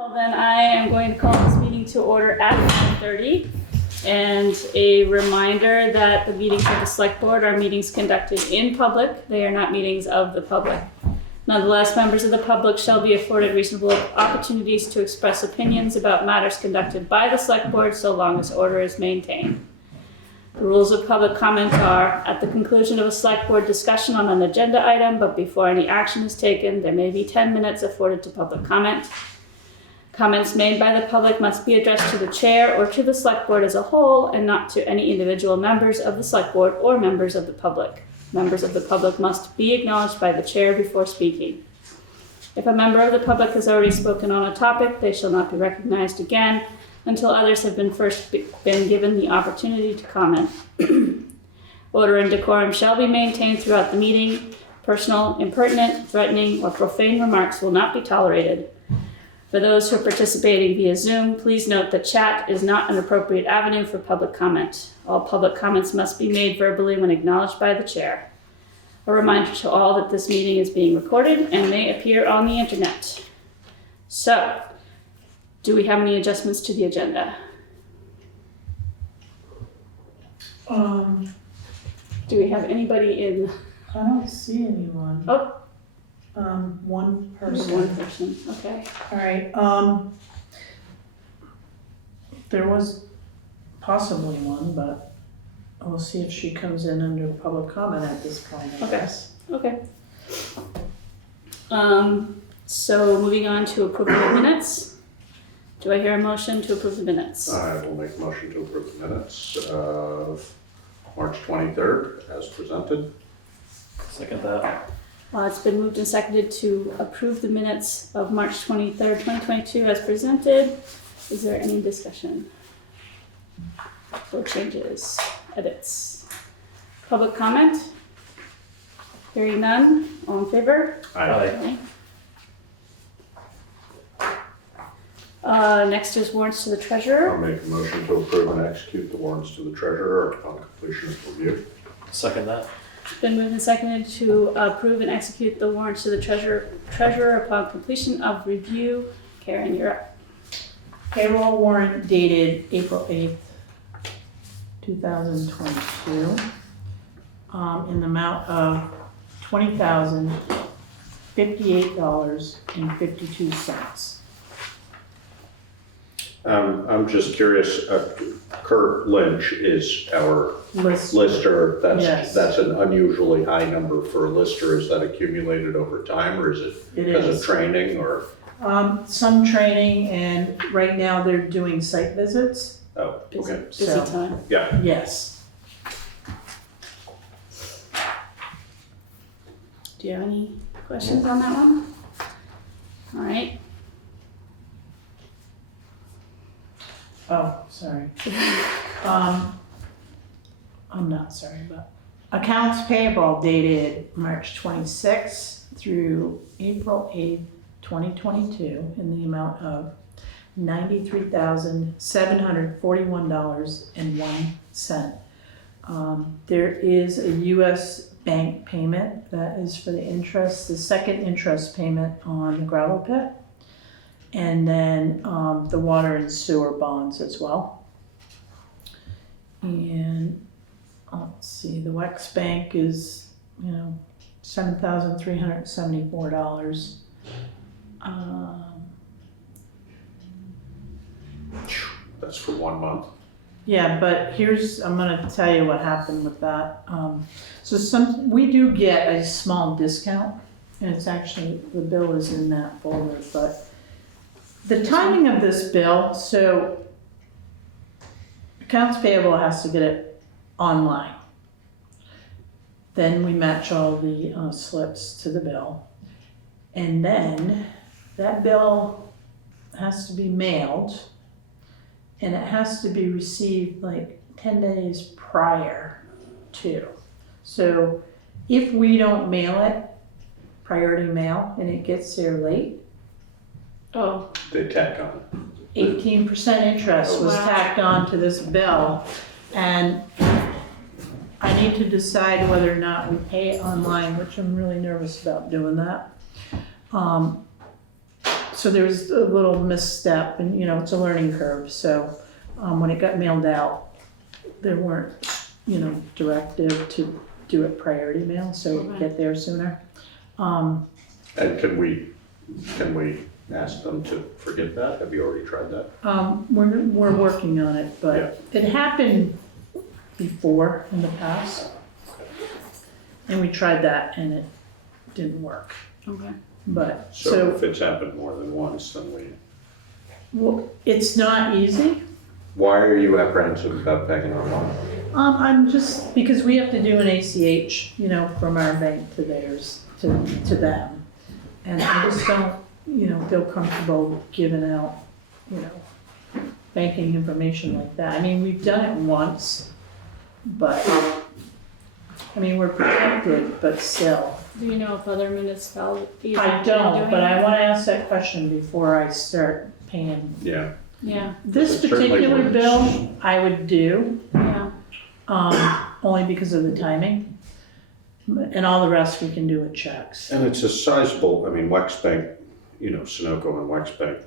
Well, then I am going to call this meeting to order at 9:30. And a reminder that the meetings of the select board are meetings conducted in public. They are not meetings of the public. Nonetheless, members of the public shall be afforded reasonable opportunities to express opinions about matters conducted by the select board so long as order is maintained. The rules of public comment are, at the conclusion of a select board discussion on an agenda item, but before any action is taken, there may be 10 minutes afforded to public comment. Comments made by the public must be addressed to the chair or to the select board as a whole and not to any individual members of the select board or members of the public. Members of the public must be acknowledged by the chair before speaking. If a member of the public has already spoken on a topic, they shall not be recognized again until others have been given the opportunity to comment. Order and decorum shall be maintained throughout the meeting. Personal, impertinent, threatening, or profane remarks will not be tolerated. For those who are participating via Zoom, please note that chat is not an appropriate avenue for public comment. All public comments must be made verbally when acknowledged by the chair. A reminder to all that this meeting is being recorded and may appear on the internet. So, do we have any adjustments to the agenda? Do we have anybody in? I don't see anyone. Oh. One person. One person, okay. All right, there was possibly one, but we'll see if she comes in under public comment at this point, I Okay. guess. Okay. So moving on to approval of minutes. Do I hear a motion to approve the minutes? I will make a motion to approve the minutes of March 23rd as presented. Second that. It's been moved and seconded to approve the minutes of March 23rd, 2022 as presented. Is there any discussion? Or changes, edits? Public comment? Hearing none, all in favor? Aye. Next is warrants to the I'll treasurer. make a motion to approve and execute the warrants to the treasurer upon completion of review. Second that. It's been moved and seconded to approve and execute the warrants to the treasurer upon completion of review. Karen, you're up. Payroll warrant dated April 8th, 2022, in the amount of $20,058.52. I'm just curious, Kurt Lynch is our List. lister. Yes. That's an unusually high number for a lister. Is that accumulated over time, or is it It because is. of training, or? Some training, and right now they're doing site visits. Oh, Busy, okay. busy So- time. Yeah. Yes. Do you have any questions on that one? All right. Oh, sorry. I'm not sorry, but accounts payable dated March 26th through April 8th, 2022 in the amount of $93,741.01. There is a U.S. bank payment that is for the interest, the second interest payment on the gravel pit. And then the water and sewer bonds as well. And let's see, the Wex Bank is, $7,374. That's for 1 month. Yeah, but I'm gonna tell you what happened with that. We do get a small discount, and it's actually, the bill is in that folder, but the timing of this bill, so accounts payable has to get it online. Then we match all the slips to the bill. And then that bill has to be mailed, and it has to be received like 10 days prior to. So if we don't mail it, priority mail, and it gets there late, Oh, They tack on. 18% interest was Wow. tacked on to this bill, and I need to decide whether or not we pay it online, which I'm really nervous about doing that. so there was a little misstep and, you know, it's a learning curve, so, when it got mailed out, there weren't, you know, directive to do it priority mail, so Okay. get there sooner. And can we ask them to forget that? Have you already tried that? We're working on it, but it happened before in the past. And we tried that and it didn't work, Okay. but, So so, if it's happened more than once, then well, it's not easy. why are you apprehensive about paying online? I'm just, because we have to do an ACH, you know, from our bank to theirs, to them. And I just don't, you know, feel comfortable giving out, you know, banking information like that. I mean, we've done it once, but, I mean, we're protected, but still. Do you know if other municipalities? I are don't, doing but it? I wanna ask that question before I start paying. Yeah, Yeah, This It certainly particular works. bill, I would do, yeah, only because of the timing. And all the rest we can do with checks. and it's a sizable, I mean, Wex Bank, you know, Sunoco and Wex Bank,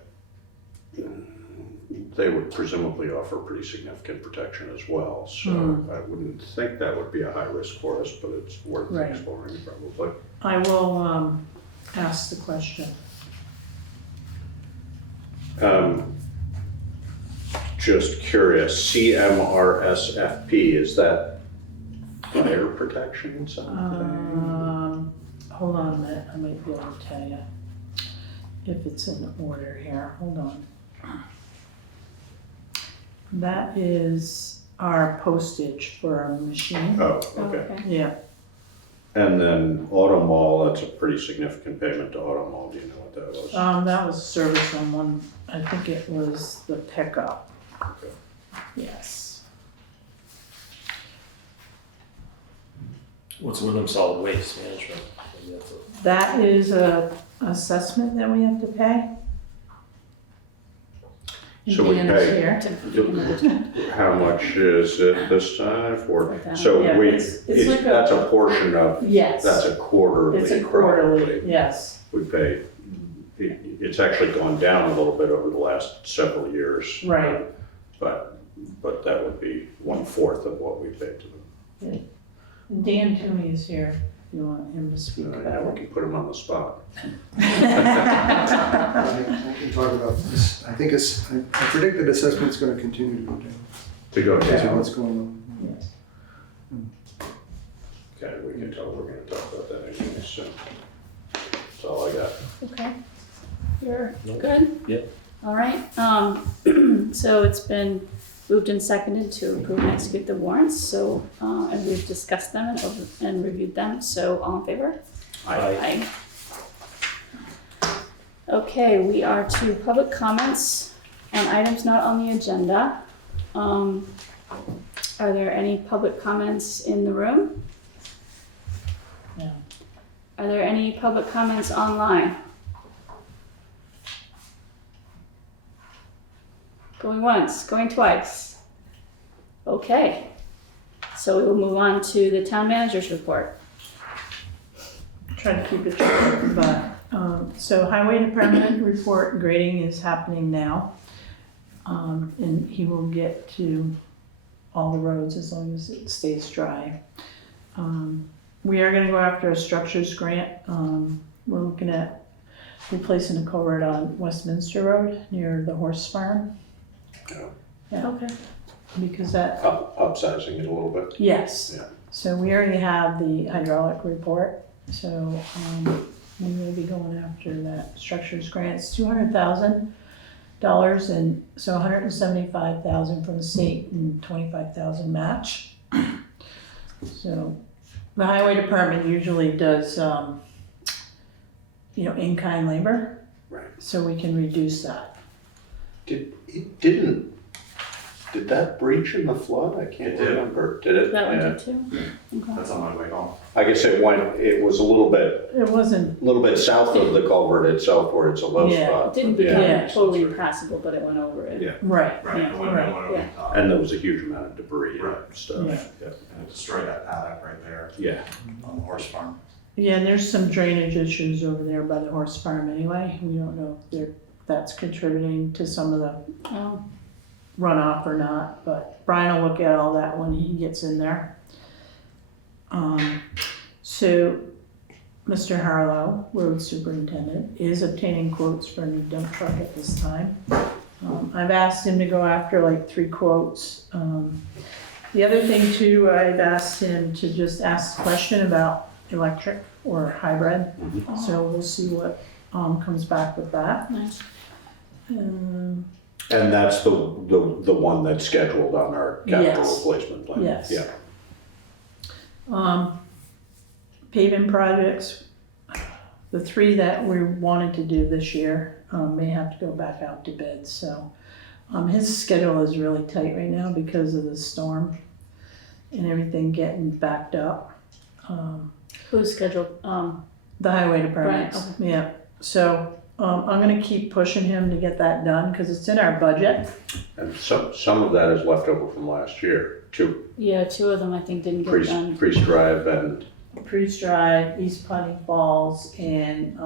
they would presumably offer pretty significant protection as well. So I wouldn't think that would be a high risk for us, but it's worth Right. exploring probably. I will, ask the question. Just curious, CMRSFP, is that fire protection something? Hold on a minute, I might be able to tell you if it's in order here, hold on. That is our postage for our machine. Oh, oh, okay. okay. Yeah, And then Auto Mall, that's a pretty significant payment to Auto Mall, do you know what that was? that was service on one, I think it was the pickup. Okay. Yes. What's Windham Solid Waste Management? Maybe that's a- That is a assessment that we have to pay. So we Indiana's pay- here. How much is it this time for, Okay. so Yeah, we, it's like a- that's a portion of, Yes, that's a quarterly. it's a quarterly, probably. yes. We pay, it's actually gone down a little bit over the last several years. Right. But that would be 1/4 of what we paid to them. Dan Toomey is here, if you want him to speak Now about we it. can put him on the spot. I can talk about this. I think I predict that assessment's gonna continue to go down. To go Because of down, what's going on. Yes. okay, we can tell, we're gonna talk about that anyway, so. That's all I got. Okay. You're Nope. good? Yep. All right, so it's been moved and seconded to approve and execute the warrants, so, and we've discussed them and reviewed them, so all in favor? Aye. Okay, we are to public comments on items not on the agenda. Are there any public comments in the room? No. Are there any public comments online? Going once, going twice. Okay, so we will move on to the town manager's report. Try to keep it short, but, so highway department report grading is happening now. And he will get to all the roads as long as it stays dry. We are gonna go after a structures grant. We're looking at replacing a culvert on Westminster Road near the horse farm. Yeah. Okay. Because that, Upsizing it a little bit. yes. Yeah. So we already have the hydraulic report, so, we will be going after that structures grant. It's $200,000, and so $175,000 from the state and $25,000 match. So the highway department usually does, in-kind labor. Right. So we can reduce that. Did that breach in the flood? I can't It did. remember. Did it? That one Yeah. did too? Okay. That's on my way home. I guess it was a little bit It wasn't, south of the culvert itself where it's a low Yeah. spot. It didn't but become Yeah. totally impassable, but it went over it. Yeah. right, Right, Yeah, the one right, over yeah. the top. And there was a huge amount of debris and Right. stuff. Yeah. And it destroyed that paddock right there Yeah. on the horse farm. Yeah, and there's some drainage issues over there by the horse farm anyway. We don't know if they're that's contributing to some of the Oh, runoff or not, but Brian will look at all that when he gets in there. So Mr. Harlow, road superintendent, is obtaining quotes for a new dump truck at this time. I've asked him to go after like 3 quotes. The other thing too, I've asked him to just ask a question about electric or hybrid. So we'll see what comes back with that. nice. Um, And that's the one that's scheduled on our capital Yes. replacement plan? Yes. Yeah. Paving projects, the 3 that we wanted to do this year may have to go back out to bid. So his schedule is really tight right now because of the storm and everything getting backed up. Who's scheduled? The highway department, Right, yeah. So I'm gonna keep pushing him to get that done because it's in our budget. And some of that is left over from last year, too. Yeah, 2 of them I think didn't get done. Priest Drive and, Priest Drive, East Putney Falls, and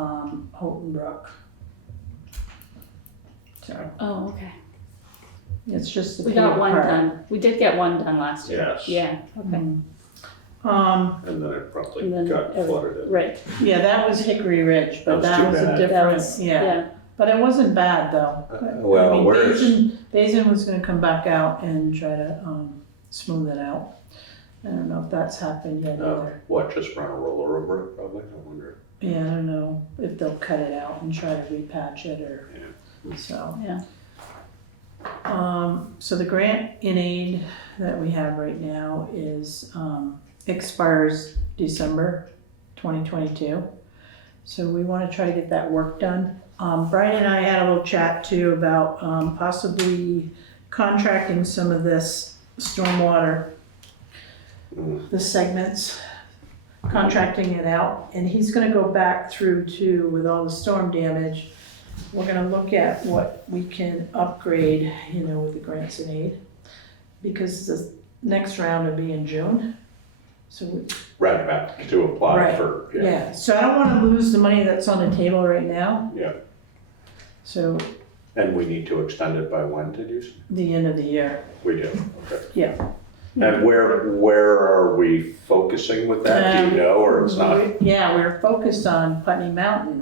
Houghton Brook. So Oh, okay. it's just the We got paved one part. done. We did get one done last year. Yes. Yeah, okay. and then it probably And then got flooded in. Right. Yeah, that was Hickory Ridge, but That was that too was a bad. That different, was, yeah. yeah. But it wasn't bad though. Well, I mean, where's, Basin was gonna come back out and try to smooth it out. I don't know if that's happened yet either. what, just run a roller over it, probably, I wonder. Yeah, I don't know if they'll cut it out and try to repatch it or, so. Yeah. So the grant in aid that we have right now is, expires December 2022. So we wanna try to get that work done. Brian and I had a little chat too about, possibly contracting some of this stormwater, the segments, contracting it out, and he's gonna go back through too with all the storm damage. We're gonna look at what we can upgrade, with the grants and aid, because the next round will be in June. So, Right, back to apply Right. for, yeah, so I don't wanna lose the money that's on the table right now. Yeah. So, And we need to extend it by when, did you say? the end of the year, We do, okay. yeah. And where are we focusing with that, do you know, or it's not? Yeah, we're focused on Putney Mountain,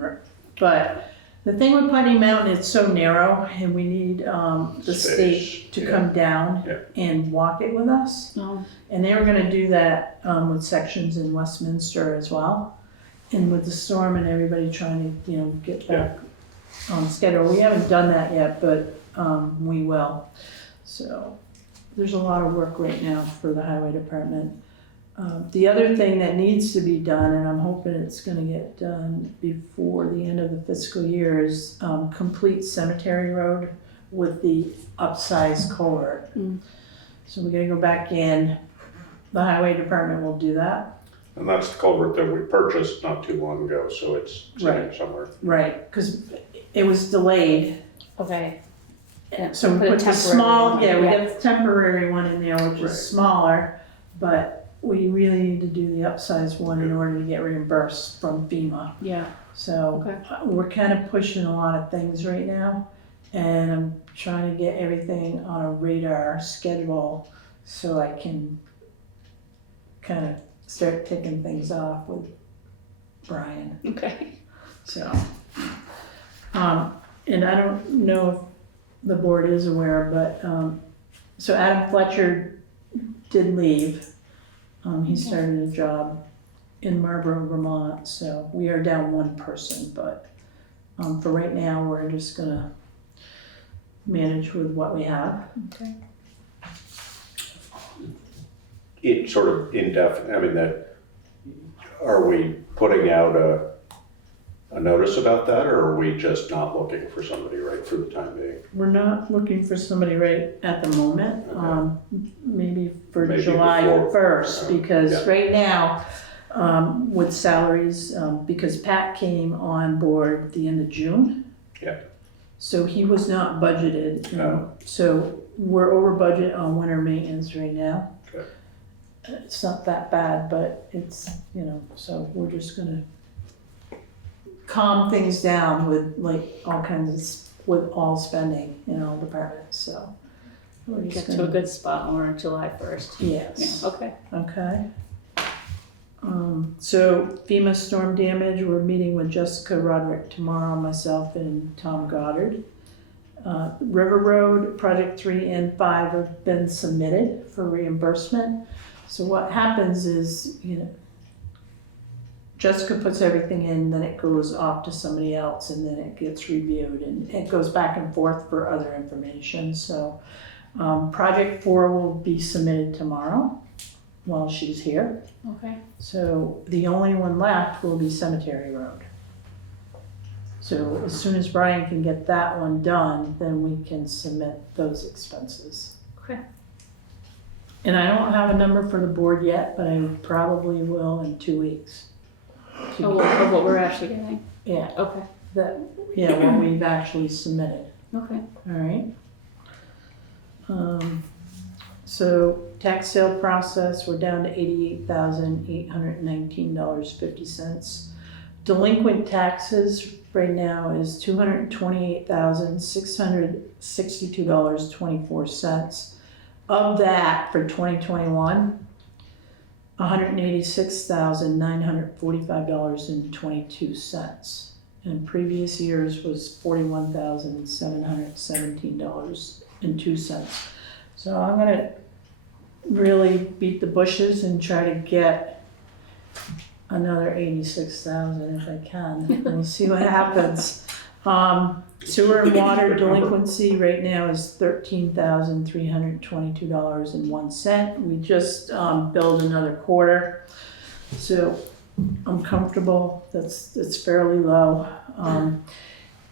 but the thing with Putney Mountain, it's so narrow, and we need the Space, state to yeah. come down Yeah. and walk it with us. No. And they were gonna do that with sections in Westminster as well. And with the storm and everybody trying to, get back on schedule. We haven't done that yet, but we will. So there's a lot of work right now for the highway department. The other thing that needs to be done, and I'm hoping it's gonna get done before the end of the fiscal year, is complete Cemetery Road with the upsized culvert. So we gotta go back in. The highway department will do that. And that's the culvert that we purchased not too long ago, so it's sitting somewhere. Right, because it was delayed. Okay. Yeah, So we put a put the temporary small, one, yeah, we yeah. got the temporary one in there, which Right. is smaller, but we really need to do the upsized one in order to get reimbursed from FEMA. Yeah, So Okay. we're kind of pushing a lot of things right now, and I'm trying to get everything on a radar schedule so I can kind of start ticking things off with Brian. okay. So, and I don't know if the board is aware, but, so Adam Fletcher did leave. He started a job in Marlboro, Vermont, so we are down 1 person, but, for right now, we're just gonna manage with what we have. Okay. It sort of indefinite, I mean, are we putting out a notice about that, or are we just not looking for somebody right for the time being? We're not looking for somebody right at the moment, Okay. maybe for Maybe July before, 1st, because yeah. right now, with salaries, because Pat came on board at the end of June. Yeah. So he was not budgeted, Oh. so we're over budget on winter maintenance right now. Okay. It's not that bad, but it's, so we're just gonna calm things down with like all kinds with all spending in all departments, so. We're Get just to a gonna, good spot when we're on July 1st. yes. Yeah, okay. Okay. So FEMA storm damage, we're meeting with Jessica Roderick tomorrow, myself and Tom Goddard. River Road, Project 3 and 5 have been submitted for reimbursement. So what happens is, Jessica puts everything in, then it goes off to somebody else, and then it gets reviewed, and it goes back and forth for other information. So Project 4 will be submitted tomorrow while she's here. Okay. So the only one left will be Cemetery Road. So as soon as Brian can get that one done, then we can submit those expenses. Okay. And I don't have a number for the board yet, but I probably will in 2 weeks. Of what we're actually getting. Yeah, Okay. what we've actually submitted, Okay. all right? So tax sale process, we're down to $88,819.50. Delinquent taxes right now is $228,662.24. Of that, for 2021, $186,945.22. And previous years was $41,717.02. So I'm gonna really beat the bushes and try to get another 86,000 if I can. We'll see what happens. Sewer and water delinquency right now is $13,322.01. We just billed another quarter, so I'm comfortable. That's fairly low.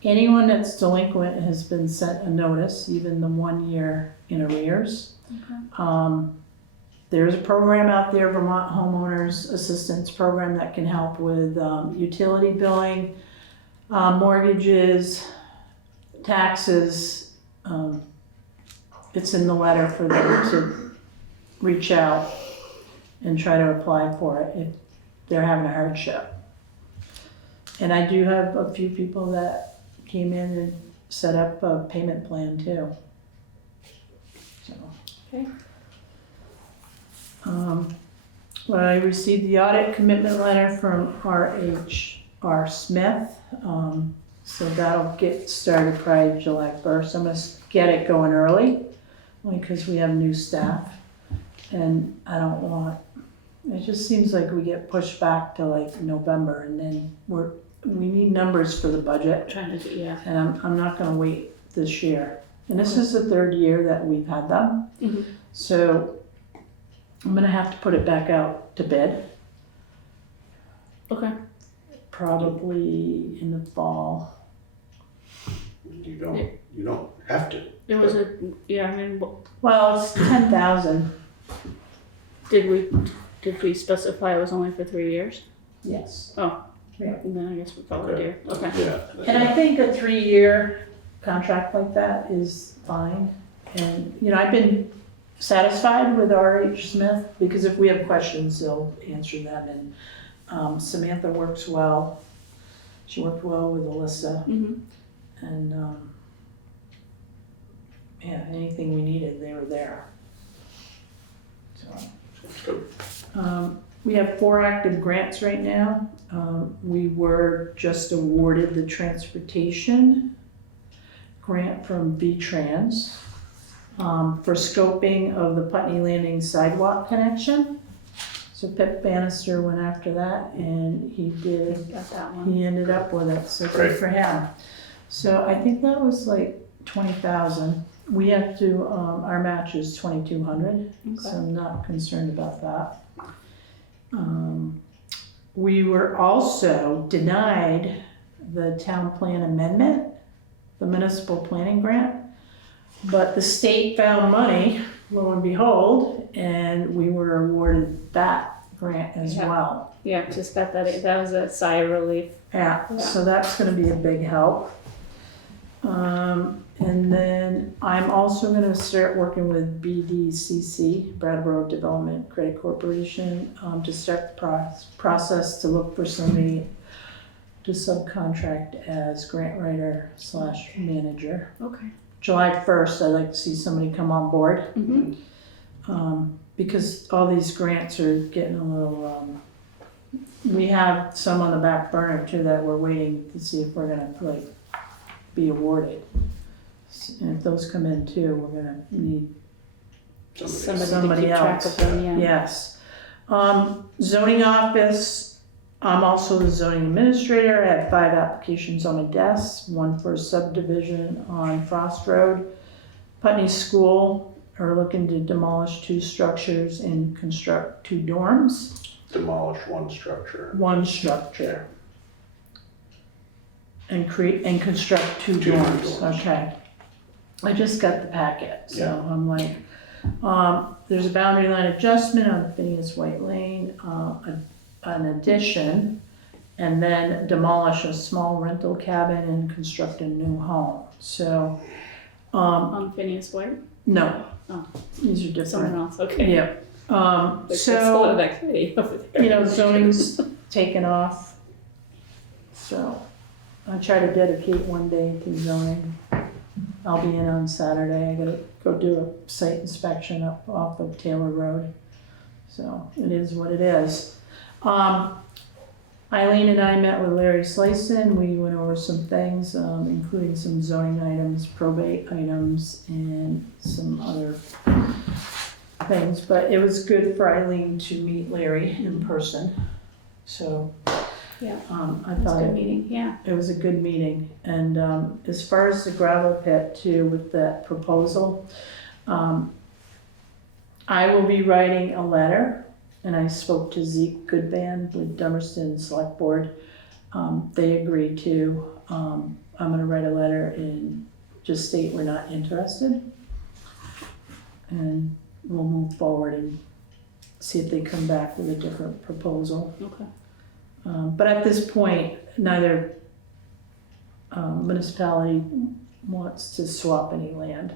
Anyone that's delinquent has been sent a notice, even the 1 year in arrears. Okay. There's a program out there, Vermont Homeowners Assistance Program, that can help with utility billing, mortgages, taxes. It's in the letter for them to reach out and try to apply for it if they're having a hardship. And I do have a few people that came in and set up a payment plan too. So. Okay. Well, I received the audit commitment letter from R.H.R. Smith. So that'll get started probably July 1st. I'm gonna get it going early, only because we have new staff. And I don't want, it just seems like we get pushed back to like November, and then we need numbers for the budget. Trying to do, yeah. And I'm not gonna wait this year. And this is the third year that we've had them. Mhm. So I'm gonna have to put it back out to bid, Okay. probably in the fall. You don't have to. There was a, yeah, I mean, Well, it's 10,000, did we specify it was only for 3 years? yes. And then I guess we followed Okay. here. Okay. Yeah. And I think a 3-year contract like that is fine. And, I've been satisfied with R.H. Smith, because if we have questions, they'll answer them. And Samantha works well. She worked well with Alyssa. Mm-hmm. And, anything we needed, they were there. So. That's good. We have 4 active grants right now. We were just awarded the transportation grant from VTrans for scoping of the Putney Landing sidewalk connection. So Pip Bannister went after that, and he did. Got that one. He ended up with it, so Great. good for him. So I think that was like 20,000. We have to, our match is 2,200, so Okay. I'm not concerned about that. We were also denied the town plan amendment, the municipal planning grant, but the state found money, lo and behold, and we were awarded that grant as Yeah. well. Yeah, just got that. That was a sigh of relief. Yeah, Yeah. so that's gonna be a big help. And then I'm also gonna start working with BDCC, Brattleboro Development Credit Corporation, to start the process to look for somebody to subcontract as grant writer / manager. Okay. July 1st, I'd like to see somebody come on board. Mm-hmm. Because all these grants are getting a little, we have some on the back burner too that we're waiting to see if we're gonna like be awarded. And if those come in too, we're gonna need Somebody to keep track of them, yeah. Yes. Zoning office, I'm also the zoning administrator. I have 5 applications on my desk, one for a subdivision on Frost Road. Putney School are looking to demolish 2 structures and construct 2 dorms. Demolish one structure. One structure. And construct 2 Two dorms, dorms. okay. I just got the packet, so Yeah. I'm like, there's a boundary line adjustment on Phineas White Lane, an addition, and then demolish a small rental cabin and construct a new home. So, On Phineas White? no, Oh. these are Someone different. else, okay. Yeah, There's a lot of so, activity over there. you know, zoning's taken off. So, I try to dedicate one day to zoning. I'll be in on Saturday. I gotta go do a site inspection up off of Taylor Road. So it is what it is. Eileen and I met with Larry Slayson. We went over some things, including some zoning items, probate items, and some other things. But it was good for Eileen to meet Larry in person. So Yeah. I It was a thought good meeting, yeah. it was a good meeting, and as far as the gravel pit too, with that proposal, I will be writing a letter, and I spoke to Zeke Goodban with Dummerston Select Board. They agreed to, I'm gonna write a letter and just state we're not interested. And we'll move forward and see if they come back with a different proposal. Okay. But at this point, neither municipality wants to swap any land.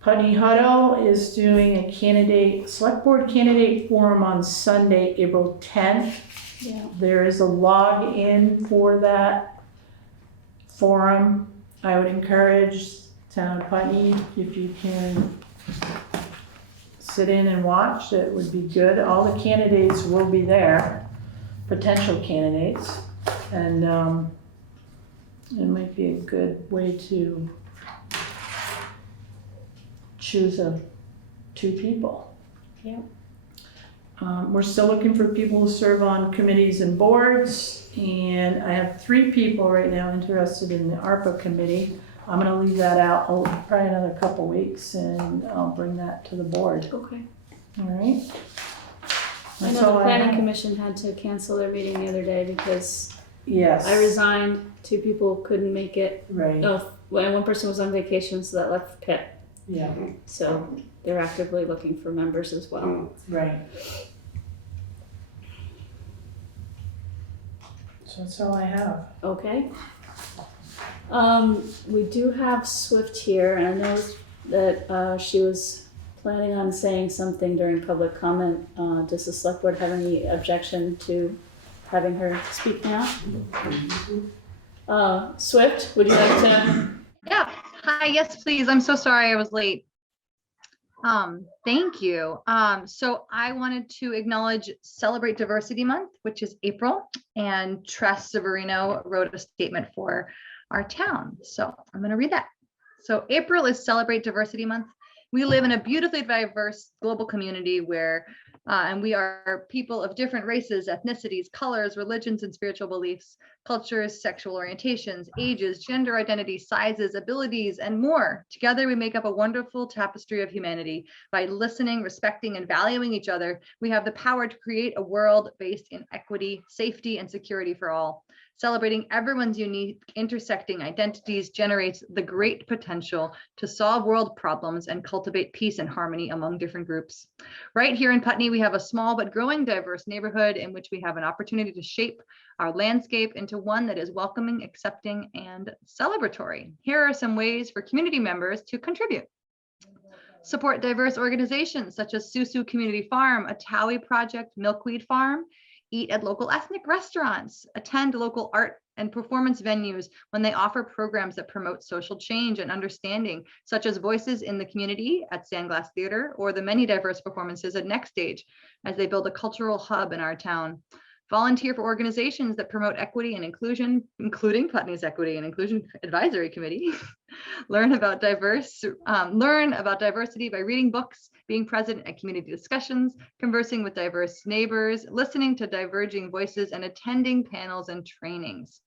Putney Huddle is doing a select board candidate forum on Sunday, April 10th. Yeah. There is a log-in for that forum. I would encourage town of Putney, if you can sit in and watch, it would be good. All the candidates will be there, potential candidates, and it might be a good way to choose 2 people. Yeah. We're still looking for people to serve on committees and boards, and I have 3 people right now interested in the ARPA committee. I'm gonna leave that out probably another couple weeks, and I'll bring that to the board. Okay. All right. I That's know all the I planning have. commission had to cancel their meeting the other day because Yes. I resigned, 2 people couldn't make it. Right. No, and 1 person was on vacation, so that left the pit. Yeah. So they're actively looking for members as well. Right. So that's all I have. Okay. We do have Swift here, and I know that she was planning on saying something during public comment. Does the select board have any objection to having her speak now? Swift, would you like to? Yeah. Hi. Yes, please. I'm so sorry I was late. Thank you. So I wanted to acknowledge Celebrate Diversity Month, which is April, and Tress Severino wrote a statement for our town. So I'm going to read that. So April is Celebrate Diversity Month. We live in a beautifully diverse global community where and we are people of different races, ethnicities, colors, religions, and spiritual beliefs, cultures, sexual orientations, ages, gender identities, sizes, abilities, and more. Together, we make up a wonderful tapestry of humanity. By listening, respecting, and valuing each other, we have the power to create a world based in equity, safety, and security for all. Celebrating everyone's unique intersecting identities generates the great potential to solve world problems and cultivate peace and harmony among different groups. Right here in Putney, we have a small but growing diverse neighborhood in which we have an opportunity to shape our landscape into one that is welcoming, accepting, and celebratory. Here are some ways for community members to contribute. Support diverse organizations such as Susu Community Farm, a Towie Project, Milkweed Farm, eat at local ethnic restaurants, attend local art and performance venues when they offer programs that promote social change and understanding, such as Voices in the Community at Sandglass Theater, or the many diverse performances at Next Stage as they build a cultural hub in our town. Volunteer for organizations that promote equity and inclusion, including Putney's Equity and Inclusion Advisory Committee. Learn about diversity by reading books, being present at community discussions, conversing with diverse neighbors, listening to diverging voices, and attending panels and trainings.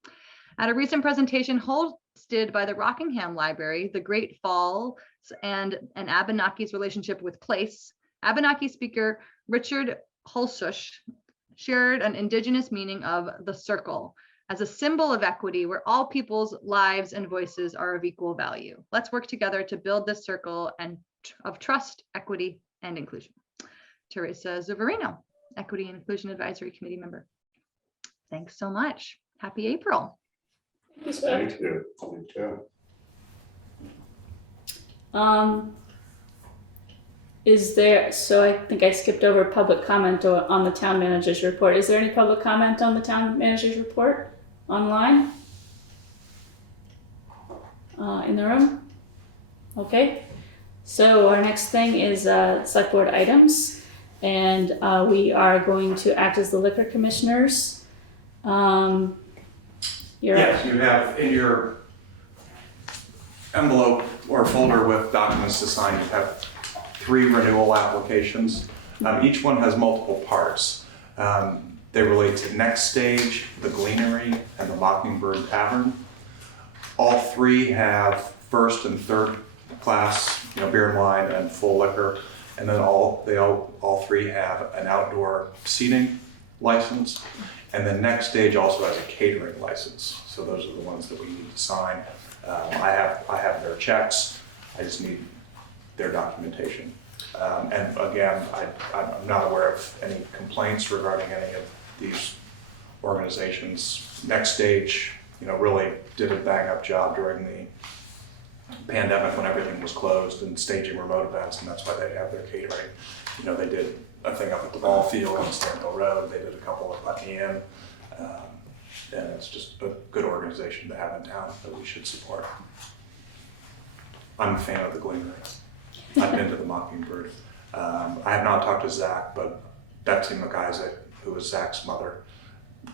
At a recent presentation hosted by the Rockingham Library, The Great Falls and an Abenaki's Relationship with Place, Abenaki speaker Richard Hulsush shared an indigenous meaning of the circle as a symbol of equity where all people's lives and voices are of equal value. Let's work together to build this circle of trust, equity, and inclusion. Teresa Zuverino, Equity and Inclusion Advisory Committee member. Thanks so much. Happy April. Thank you. Me too. Is there, so I think I skipped over public comment on the town manager's report. Is there any public comment on the town manager's report online? In the room? Okay. So our next thing is select board items, and we are going to act as the liquor commissioners. Yes, you have in your envelope or folder with documents to sign, you have 3 renewal applications. Each one has multiple parts. They relate to Next Stage, the Gleanery, and the Mockingbird Tavern. All 3 have first and third class, beer and wine and full liquor, and then all 3 have an outdoor seating license. And then Next Stage also has a catering license. So those are the ones that we need to sign. I have their checks. I just need their documentation. And again, I'm not aware of any complaints regarding any of these organizations. Next Stage, really did a bang-up job during the pandemic when everything was closed and staging remote events, and that's why they have their catering. They did a thing up at the ball field on Stanhill Road. They did a couple at Putney Inn. And it's just a good organization to have in town that we should support. I'm a fan of the Gleanery. I've been to the Mockingbird. I have not talked to Zach, but Betsy McIsaac, who is Zach's mother,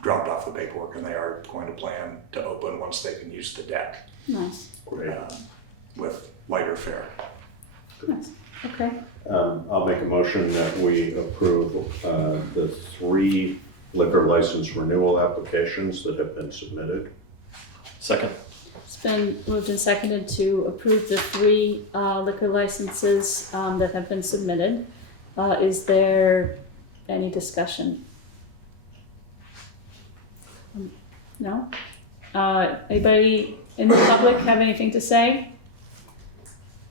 dropped off the paperwork, and they are going to plan to open once they can use the deck. Nice. With lighter fare. Nice. Okay. I'll make a motion that we approve the 3 liquor license renewal applications that have been submitted. Second. It's been moved and seconded to approve the 3 liquor licenses that have been submitted. Is there any discussion? No? Anybody in the public have anything to say?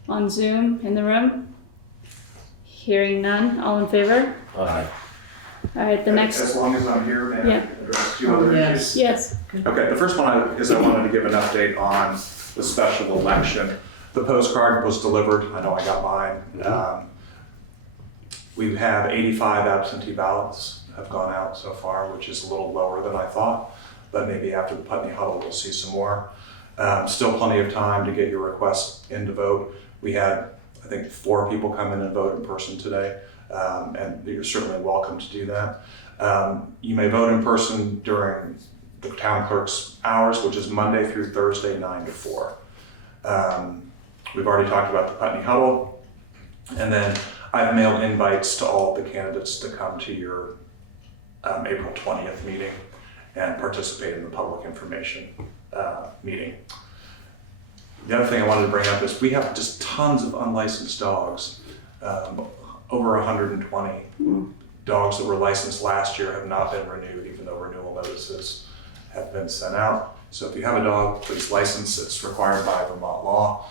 On Zoom, in the room? Hearing none, all in favor? Aye. All right, the next, As long as I'm here, may I Yeah. address 2 other issues? yes, Okay, the first one is I wanted to give an update on the special election. The postcard was delivered. I know I got mine. We have 85 absentee ballots have gone out so far, which is a little lower than I thought, but maybe after the Putney huddle, we'll see some more. Still plenty of time to get your request in to vote. We had, I think, 4 people come in and vote in person today, and you're certainly welcome to do that. You may vote in person during the town clerk's hours, which is Monday through Thursday, 9 to 4. We've already talked about the Putney huddle, and then I've mailed invites to all of the candidates to come to your April 20th meeting and participate in the public information meeting. The other thing I wanted to bring up is we have just tons of unlicensed dogs. Over 120 dogs that were licensed last year have not been renewed, even though renewal notices have been sent out. So if you have a dog, please license. It's required by Vermont law.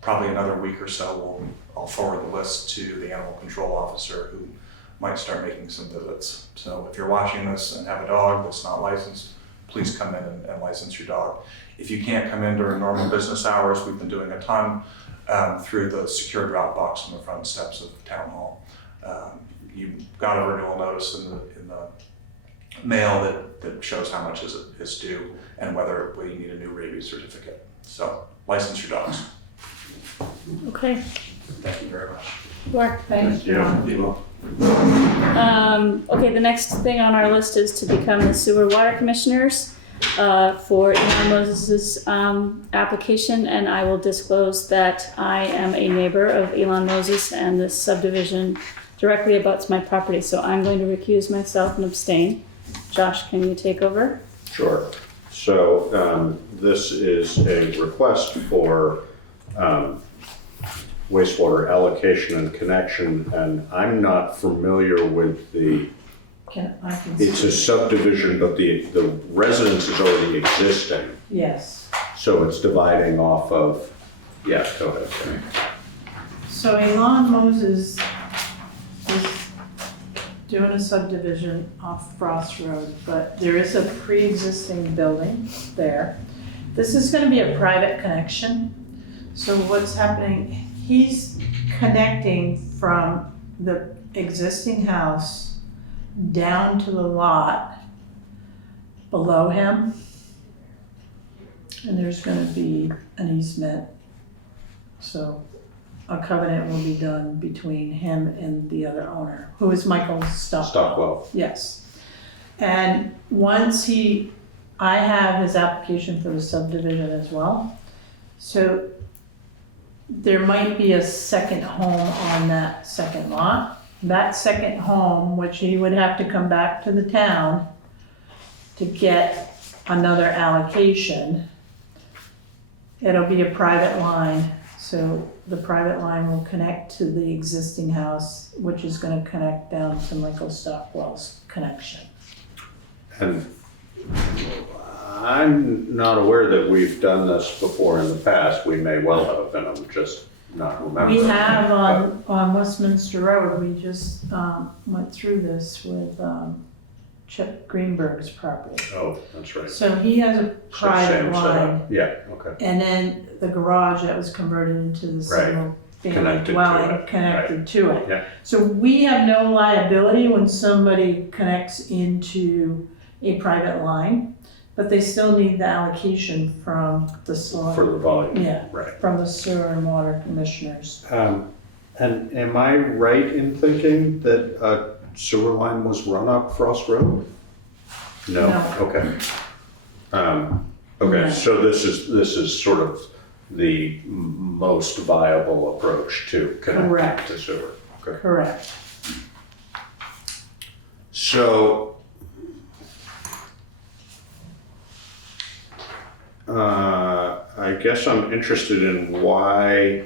Probably another week or so, I'll forward the list to the animal control officer who might start making some visits. So if you're watching this and have a dog that's not licensed, please come in and license your dog. If you can't come in during normal business hours, we've been doing a ton through the secure drop box on the front steps of Town Hall. You got a renewal notice in the mail that shows how much is due and whether we need a new rabies certificate. So license your dogs. Okay, Thank you very much. Laura. Thanks, Yeah. John. Be well. Okay, the next thing on our list is to become the sewer water commissioners for Elan Moses's application, and I will disclose that I am a neighbor of Elan Moses, and this subdivision directly abuts my property, so I'm going to recuse myself and abstain. Josh, can you take over? Sure. So this is a request for wastewater allocation and connection, and I'm not familiar with the, I can it's see. a subdivision, but the residence is already existing. Yes. So it's dividing off of, yeah, go ahead. Kenny. So Elan Moses is doing a subdivision off Frost Road, but there is a pre-existing building there. This is gonna be a private connection. So what's happening, he's connecting from the existing house down to the lot below him. And there's gonna be an easement. So a covenant will be done between him and the other owner, who is Michael Stockwell. Stockwell. Yes. And once I have his application for the subdivision as well. So there might be a second home on that second lot. That second home, which he would have to come back to the town to get another allocation. It'll be a private line, so the private line will connect to the existing house, which is gonna connect down to Michael Stockwell's connection. And I'm not aware that we've done this before in the past. We may well have, and I'm just not remembering. We have on Westminster Road, we just went through this with Chip Greenberg's property. Oh, that's right. So he has a So private same line, setup. Yeah, okay. and then the garage that was converted into the single family Connected to dwelling it, connected to it. Yeah. So we have no liability when somebody connects into a private line, but they still need the allocation from the sewer. For the volume. Yeah, Right. from the sewer and water commissioners. And am I right in thinking that a sewer line was run up Frost Road? No? No. Okay. No. Okay, so this is sort of the most viable approach to connecting Correct. to sewer. Okay. Correct. So, I guess I'm interested in why,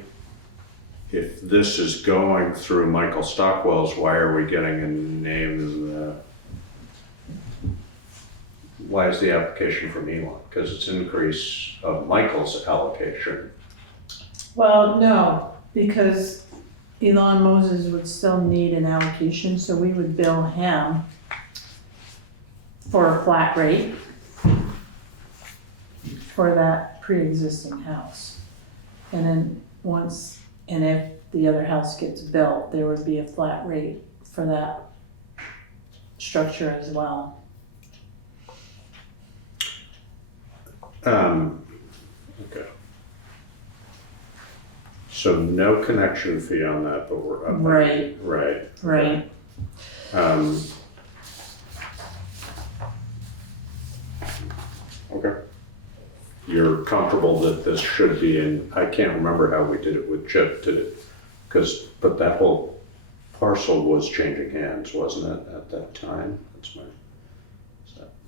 if this is going through Michael Stockwell's, why are we getting a name in the, why is the application from Elan? Because it's increase of Michael's allocation. Well, no, because Elan Moses would still need an allocation, so we would bill him for a flat rate for that pre-existing house. And then and if the other house gets built, there would be a flat rate for that structure as well. Okay. So no connection fee on that, but we're up. Right. Right. Right. Okay. You're comfortable that this should be in, I can't remember how we did it with Chip, but that whole parcel was changing hands, wasn't it, at that time?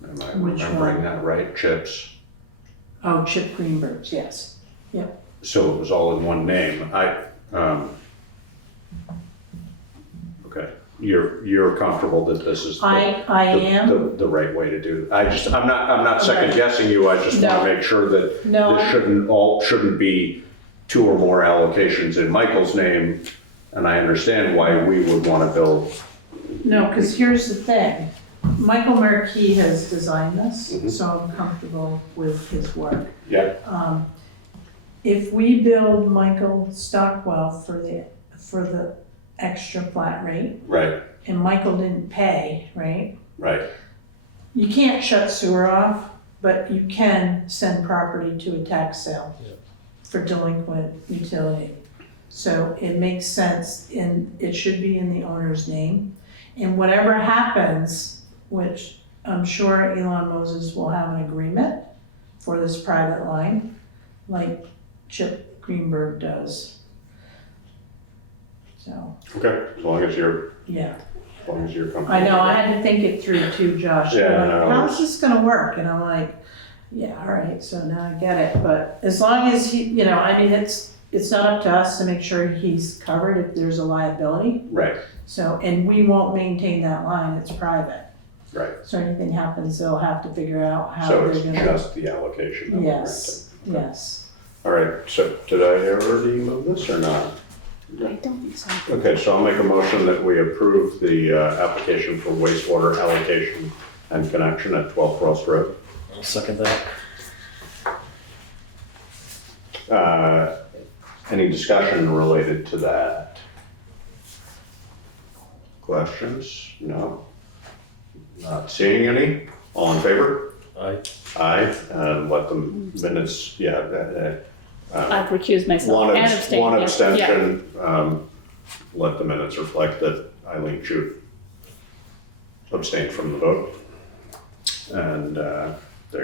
Am I Which remembering one? that right, Chip's? Oh, Chip Greenberg's, yes. So it was all in one name. Okay, you're comfortable that this is I am. the right way to do it. I'm not second guessing you. I just want No. to make sure that No. this shouldn't be two or more allocations in Michael's name. And I understand why we would want to build. No, because here's the thing. Michael Marquis has designed this, Mhm. so I'm comfortable with his work. Yeah. If we build Michael Stockwell for the extra flat rate, Right. and Michael didn't pay, right? Right, You can't shut sewer off, but you can send property to a tax sale Yeah. for delinquent utility. So it makes sense, it should be in the owner's name. And whatever happens, which I'm sure Elon Moses will have an agreement for this private line, like Chip Greenberg does. So, okay, as long as you're comfortable. I know, I had to think it through too, Josh. Yeah, I'm like, no, how's this gonna work? And I'm like, yeah, all right, so now I get it. But as long as he, I mean, it's not up to us to make sure he's covered if there's a liability. Right, So, and we won't maintain that line, it's private. right. So anything happens, they'll have to figure out how So they're it's gonna. just the allocation that we're Yes, renting. yes. All right, so did I already move this or not? I don't think so. Okay, so I'll make a motion that we approve the application for wastewater allocation and connection at 12 Frost Road. I'll second that. Any discussion related to that? Questions? No? Not seeing any? All in favor? Aye. Aye, and let the minutes, I've recused myself and abstained. one yeah. abstention, let the minutes reflect that Eileen Chu abstained from the vote. And there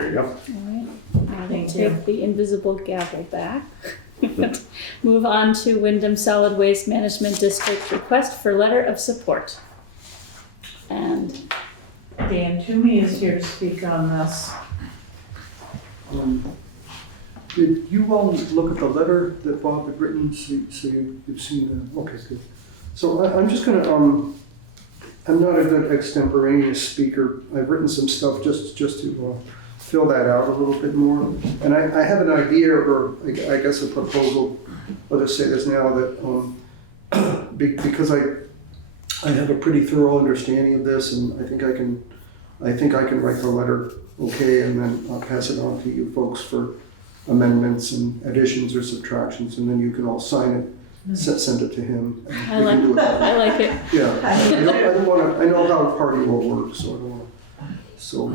you go. All right, I will Thank you. take the invisible gavel back. Move on to Windham Solid Waste Management District request for letter of support. And Dan Toomey is here to speak on this. Did you all look at the letter that Bob had written, so you've seen that? Okay, good. So I'm just gonna, I'm not a good extemporaneous speaker. I've written some stuff just to fill that out a little bit more. And I have an idea, or I guess a proposal, I'll just say this now, that because I have a pretty thorough understanding of this, and I think I can write the letter okay, and then I'll pass it on to you folks for amendments and additions or subtractions, and then you can all sign it, send it to him. and I we can do it. like it. Yeah, I don't wanna, I know how party will work, so I don't wanna, so,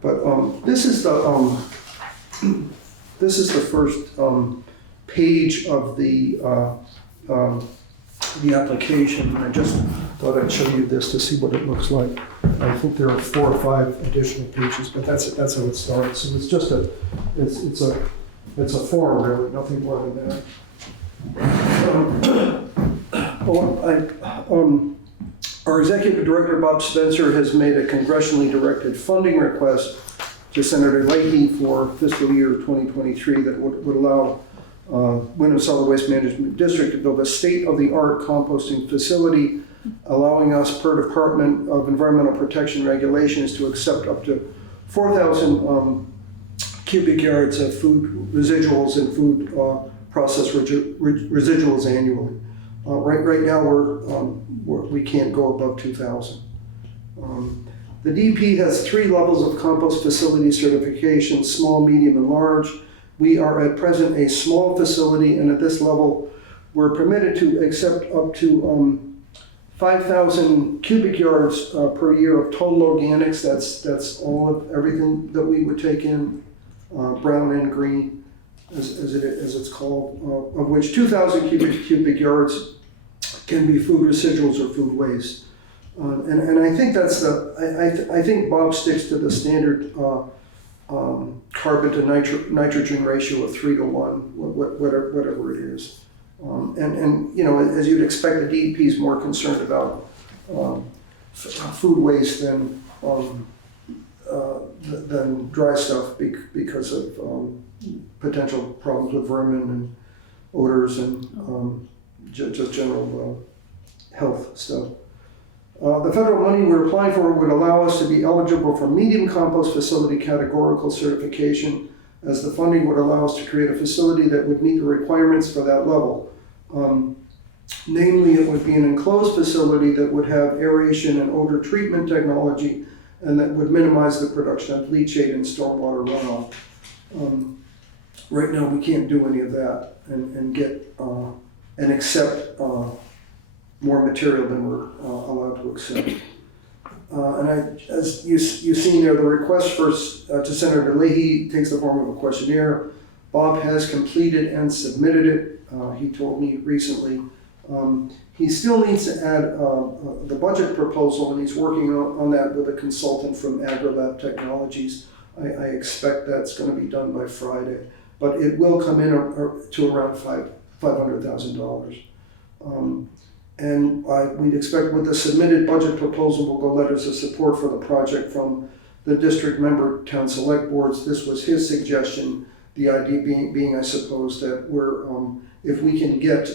but, this is the first, page of the application. I just thought I'd show you this to see what it looks like. I think there are 4 or 5 additional pages, but that's how it starts. So it's just it's a form really, nothing more than that. Our executive director, Bob Spencer, has made a congressionally directed funding request to Senator Leahy for fiscal year 2023 that would allow Windham Solid Waste Management District to build a state-of-the-art composting facility, allowing us per Department of Environmental Protection regulations to accept up to 4,000 cubic yards of food residuals and food processed residuals annually. Right now we can't go above 2,000. The DP has 3 levels of compost facility certification: small, medium, and large. We are at present a small facility, and at this level, we're permitted to accept up to 5,000 cubic yards per year of total organics. That's all of everything that we would take in, brown and green, as it's called, of which 2,000 cubic yards can be food residuals or food waste. And I think that's I think Bob sticks to the standard carbon to nitrogen ratio of 3 to 1, whatever it is. And as you'd expect, the DEP is more concerned about food waste than dry stuff because of potential problems with vermin and odors and just general health stuff. The federal money we're applying for would allow us to be eligible for medium compost facility categorical certification, as the funding would allow us to create a facility that would meet the requirements for that level. Namely, it would be an enclosed facility that would have aeration and odor treatment technology, and that would minimize the production of leachate and stormwater runoff. Right now, we can't do any of that and get and accept more material than we're allowed to accept. As you've seen there, the request to Senator Leahy takes the form of a questionnaire. Bob has completed and submitted it, he told me recently. He still needs to add the budget proposal, and he's working on that with a consultant from AgriLab Technologies. I expect that's going to be done by Friday, but it will come in to around $500,000. And we'd expect with the submitted budget proposal will go letters of support for the project from the district member town select boards. This was his suggestion. The idea being I suppose, that if we can get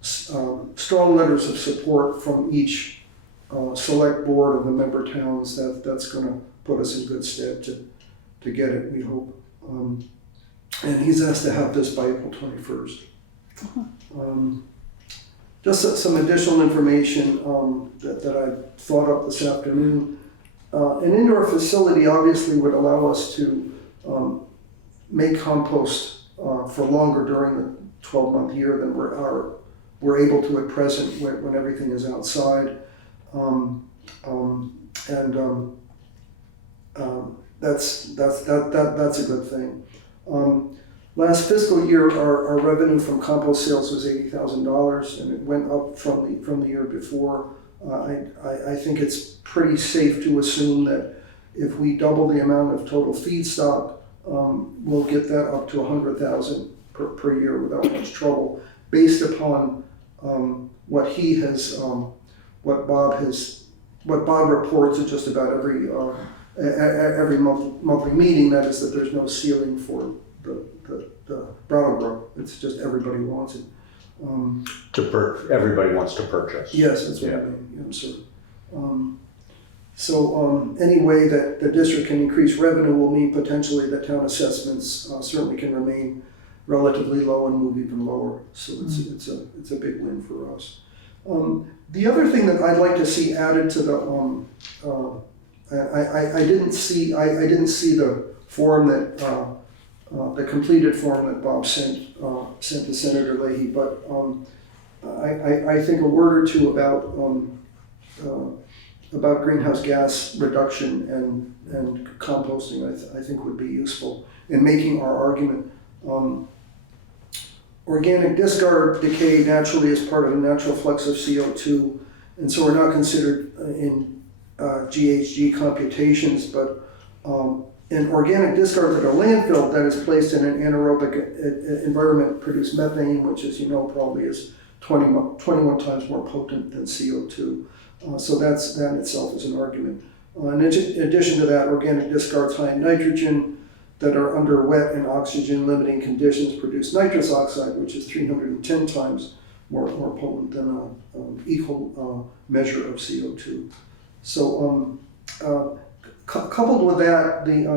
strong letters of support from each select board of the member towns, that's going to put us in good stead to get it, we hope. And he's asked to have this by April 21st. Just some additional information that I thought up this afternoon. An indoor facility obviously would allow us to make compost for longer during the 12-month year than we're able to at present when everything is outside. That's a good thing. Last fiscal year, our revenue from compost sales was $80,000, and it went up from the year before. I think it's pretty safe to assume that if we double the amount of total feedstock, we'll get that up to $100,000 per year without much trouble, based upon what Bob reports at just about every monthly meeting. That is that there's no ceiling for the Brattleboro. It's just everybody wants it. Everybody wants to purchase. Yes, that's what I mean. Any way that the district can increase revenue will mean potentially that town assessments certainly can remain relatively low and move even lower. So it's a big win for us. The other thing that I'd like to see added to the I didn't see the form that the completed form that Bob sent to Senator Leahy, but I think a word or two about greenhouse gas reduction and composting I think would be useful in making our argument. Organic discard decay naturally is part of a natural flux of CO2, and so we're not considered in GHG computations, but in organic discard that are landfilled that is placed in an anaerobic environment produce methane, which, as you know, probably is 21 times more potent than CO2. So that in itself is an argument. In addition to that, organic discards high in nitrogen that are under wet and oxygen limiting conditions produce nitrous oxide, which is 310 times more potent than an equal measure of CO2. So coupled with that, the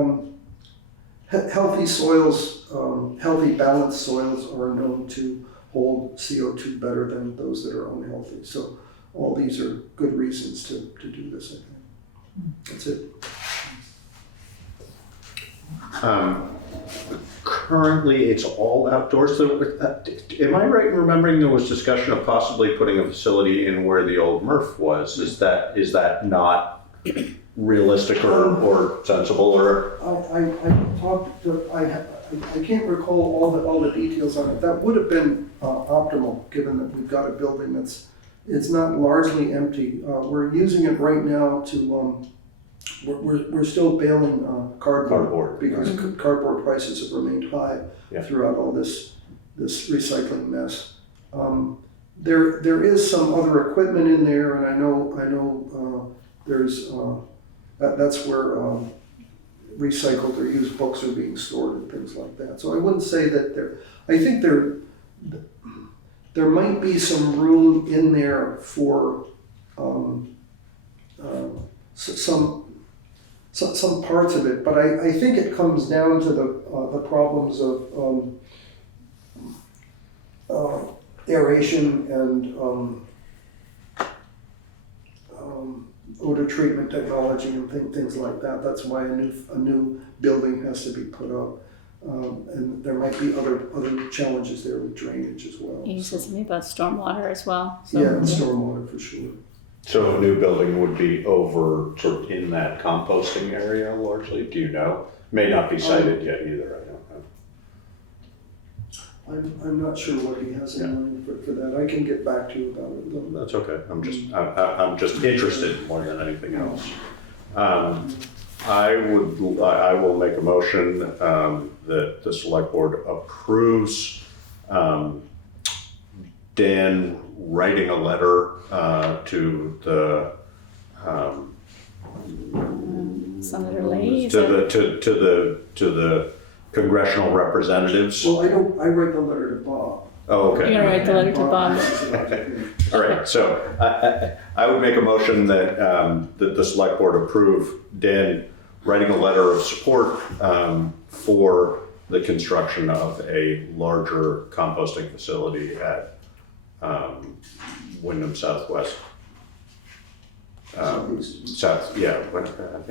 healthy soils, healthy balanced soils are known to hold CO2 better than those that are unhealthy. So all these are good reasons to do this, I think. That's it. Currently, it's all outdoors. So, am I right in remembering there was discussion of possibly putting a facility in where the old MRF was? Is that not realistic or sensible? Or I talked to, I can't recall all the details on it. That would have been optimal, given that we've got a building it's not largely empty. We're using it right now to we're still baling cardboard because cardboard prices have remained high throughout all this recycling mess. There is some other equipment in there, and I know there's that's where recycled or used books are being stored and things like that. So I wouldn't say that I think there might be some room in there for some parts of it, but I think it comes down to the problems of aeration and odor treatment technology and things like that. That's why a new building has to be put up, and there might be other challenges there with drainage as well. You said something about stormwater as well. So. Yeah, stormwater for sure. So a new building would be over, sort of in that composting area largely, do you know? May not be cited yet either, I don't know. I'm not sure what he has in mind for that. I can get back to you about it though. That's okay, I'm just interested more than anything else. I will make a motion that the select board approves Dan writing a letter to the Senator Leahy. to the congressional representatives. Well, I write the letter to Bob. Oh, okay. You're gonna write the letter to Bob. All right, so I would make a motion that that the select board approve Dan writing a letter of support for the construction of a larger composting facility at Windham Southwest. South, yeah,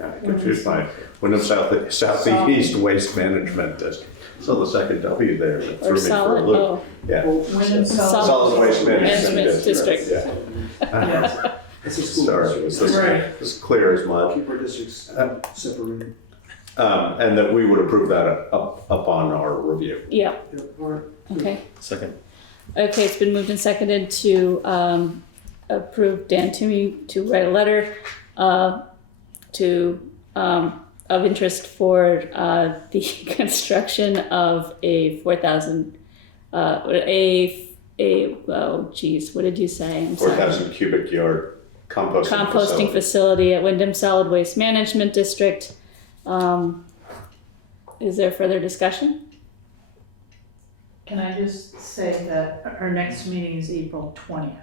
I confused my Windham Southeast Waste Management District. So the second W there that threw Or me for a solid, loop. oh, Yeah. Windham Solid Waste Management Management District. Yeah. Yes. It's a school Sorry, it district. was as clear as mud. Keep our districts separated. And that we would approve that upon our review. yeah, Yeah, all right. okay. Second. Okay, it's been moved and seconded to approve Dan Toomey to write a letter of interest for the construction of a 4,000 oh geez, what did you say? I'm sorry. 4,000 cubic yard Composting facility at Windham Solid Waste Management District. Is there further discussion? Can I just say that our next meeting is April 20th?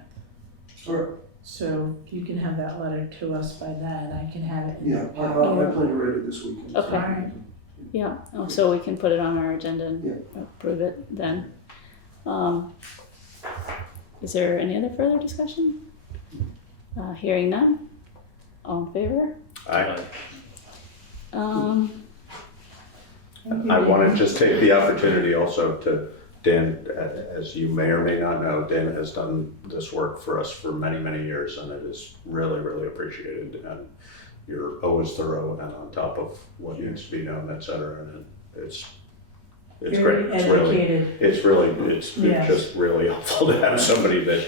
Sure. So you can have that letter to us by then, I can have it in Yeah, the I packet. plan to write it this weekend. Okay. Alright. Yeah, oh, so we can put it on our agenda and Yeah. approve it then. Is there any other further discussion? Hearing none, all in favor? I Thank you, want to Dan. just take the opportunity also to, Dan, as you may or may not know, Dan has done this work for us for many, many years, and it is really, really appreciated. And you're always thorough and on top of what needs to be known, et cetera, and it's great. Very educated. It's Yes. just really helpful to have somebody that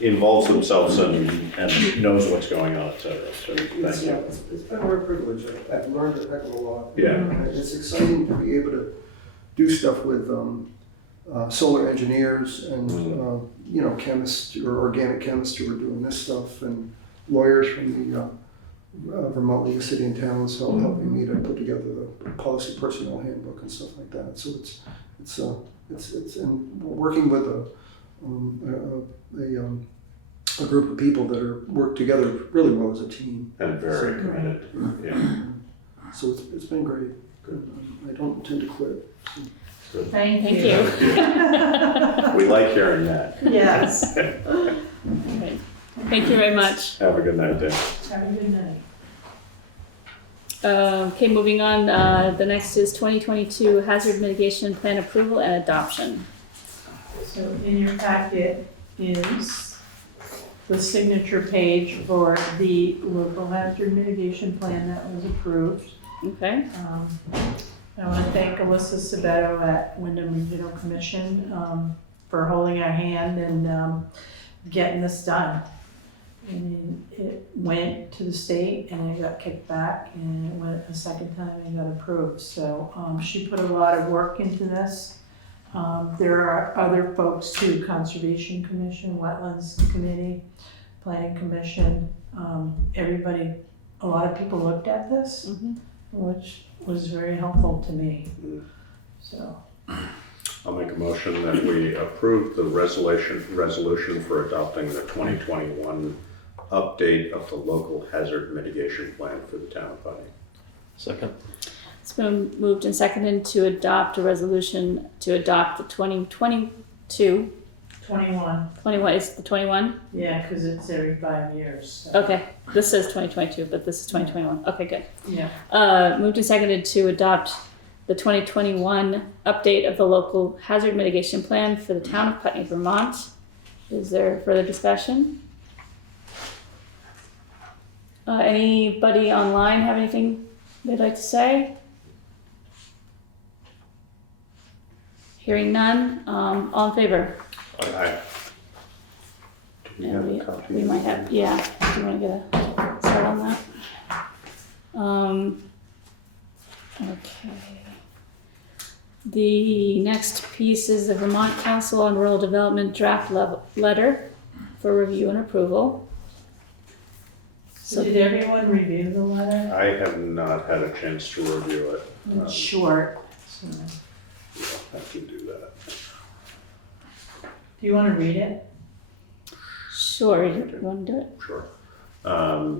involves themselves and knows what's going on, et cetera. So thank It's you. it's been a real privilege. I've learned a heck of a lot. Yeah. And it's exciting to be able to do stuff with solar engineers and, chemists or organic chemists who are doing this stuff, and lawyers from the Vermont League of City and Towns helping me to put together the policy personnel handbook and stuff like that. So it's and working with a group of people that work together really well as a team. And very committed, yeah. So it's been great. Good. I don't intend to quit. Thank Thank you. We like hearing that. Yes. Okay. Thank you very much. Have a good night, Dan. Have a good night. Okay, moving on, the next is 2022 Hazard Mitigation Plan Approval and Adoption. So in your packet is the signature page for the local hazard mitigation plan that was approved. Okay, I want to thank Alyssa Sabetto at Windham Regional Commission for holding our hand and getting this done. And it went to the state and it got kicked back, and it went a second time and got approved. So she put a lot of work into this. There are other folks too, Conservation Commission, Wetlands Committee, Planning Commission. Everybody, a lot of people looked at this, which was very helpful to me. So. I'll make a motion that we approve the resolution for adopting the 2021 update of the local hazard mitigation plan for the town of Putney. Second. it's been moved and seconded to adopt a resolution to adopt the 2022, 21, is the 21? yeah, because it's every 5 years. So. Okay, this says 2022, but this is 2021. Okay, good. Yeah. Moved and seconded to adopt the 2021 update of the local hazard mitigation plan for the town of Putney, Vermont. Is there further discussion? Anybody online have anything they'd like to say? Hearing none, all in favor? I. Do we Yeah, have a copy? we might have, yeah, do you wanna get a start on that? Okay. The next piece is the Vermont Council on Rural Development draft letter for review and approval. So did everyone review the letter? I have not had a chance to review it. It's short, so. Yeah, I can do that. Do you want to read it? Sure, you wanna do it? Sure.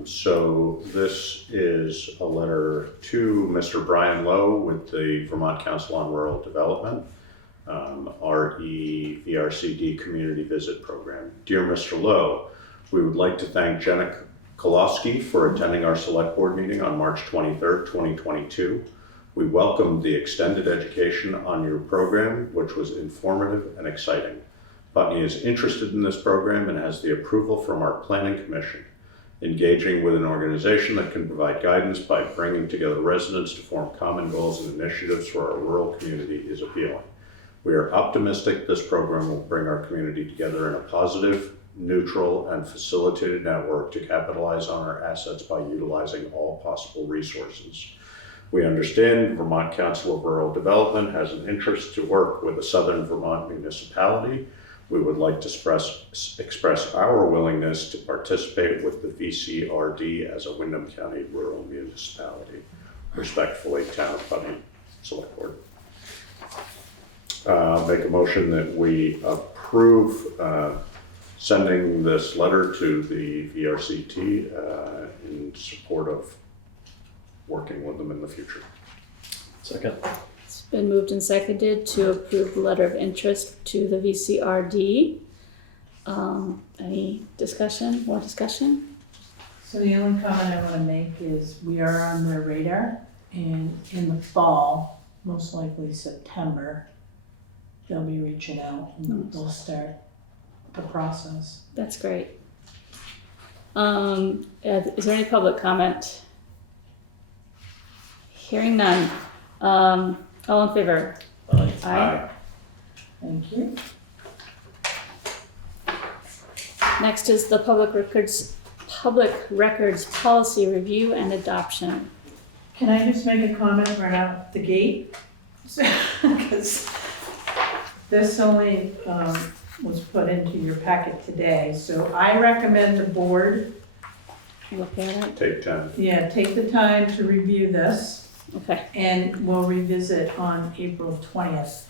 So this is a letter to Mr. Brian Lowe with the Vermont Council on Rural Development, VRCD Community Visit Program. Dear Mr. Lowe, we would like to thank Jenna Kolofsky for attending our select board meeting on March 23rd, 2022. We welcomed the extended education on your program, which was informative and exciting. Putney is interested in this program and has the approval from our Planning Commission. Engaging with an organization that can provide guidance by bringing together residents to form common goals and initiatives for our rural community is appealing. We are optimistic this program will bring our community together in a positive, neutral, and facilitated network to capitalize on our assets by utilizing all possible resources. We understand Vermont Council of Rural Development has an interest to work with a southern Vermont municipality. We would like to express our willingness to participate with the VCRD as a Windham County rural municipality. Respectfully, Town of Putney Select Board. Make a motion that we approve sending this letter to the VRCT in support of working with them in the future. Second. It's been moved and seconded to approve the letter of interest to the VCRD. Any discussion, more discussion? So the only comment I want to make is we are on their radar, and in the fall, most likely September, they'll be reaching out and they'll start the process. That's great. Is there any public comment? Hearing none. All in favor? Aye. Thank you. Next is the public records policy review and adoption. Can I just make a comment right out the gate? Because this only was put into your packet today, so I recommend the board, Look at it. Take 10. take the time to review this. Okay. And we'll revisit on April 20th.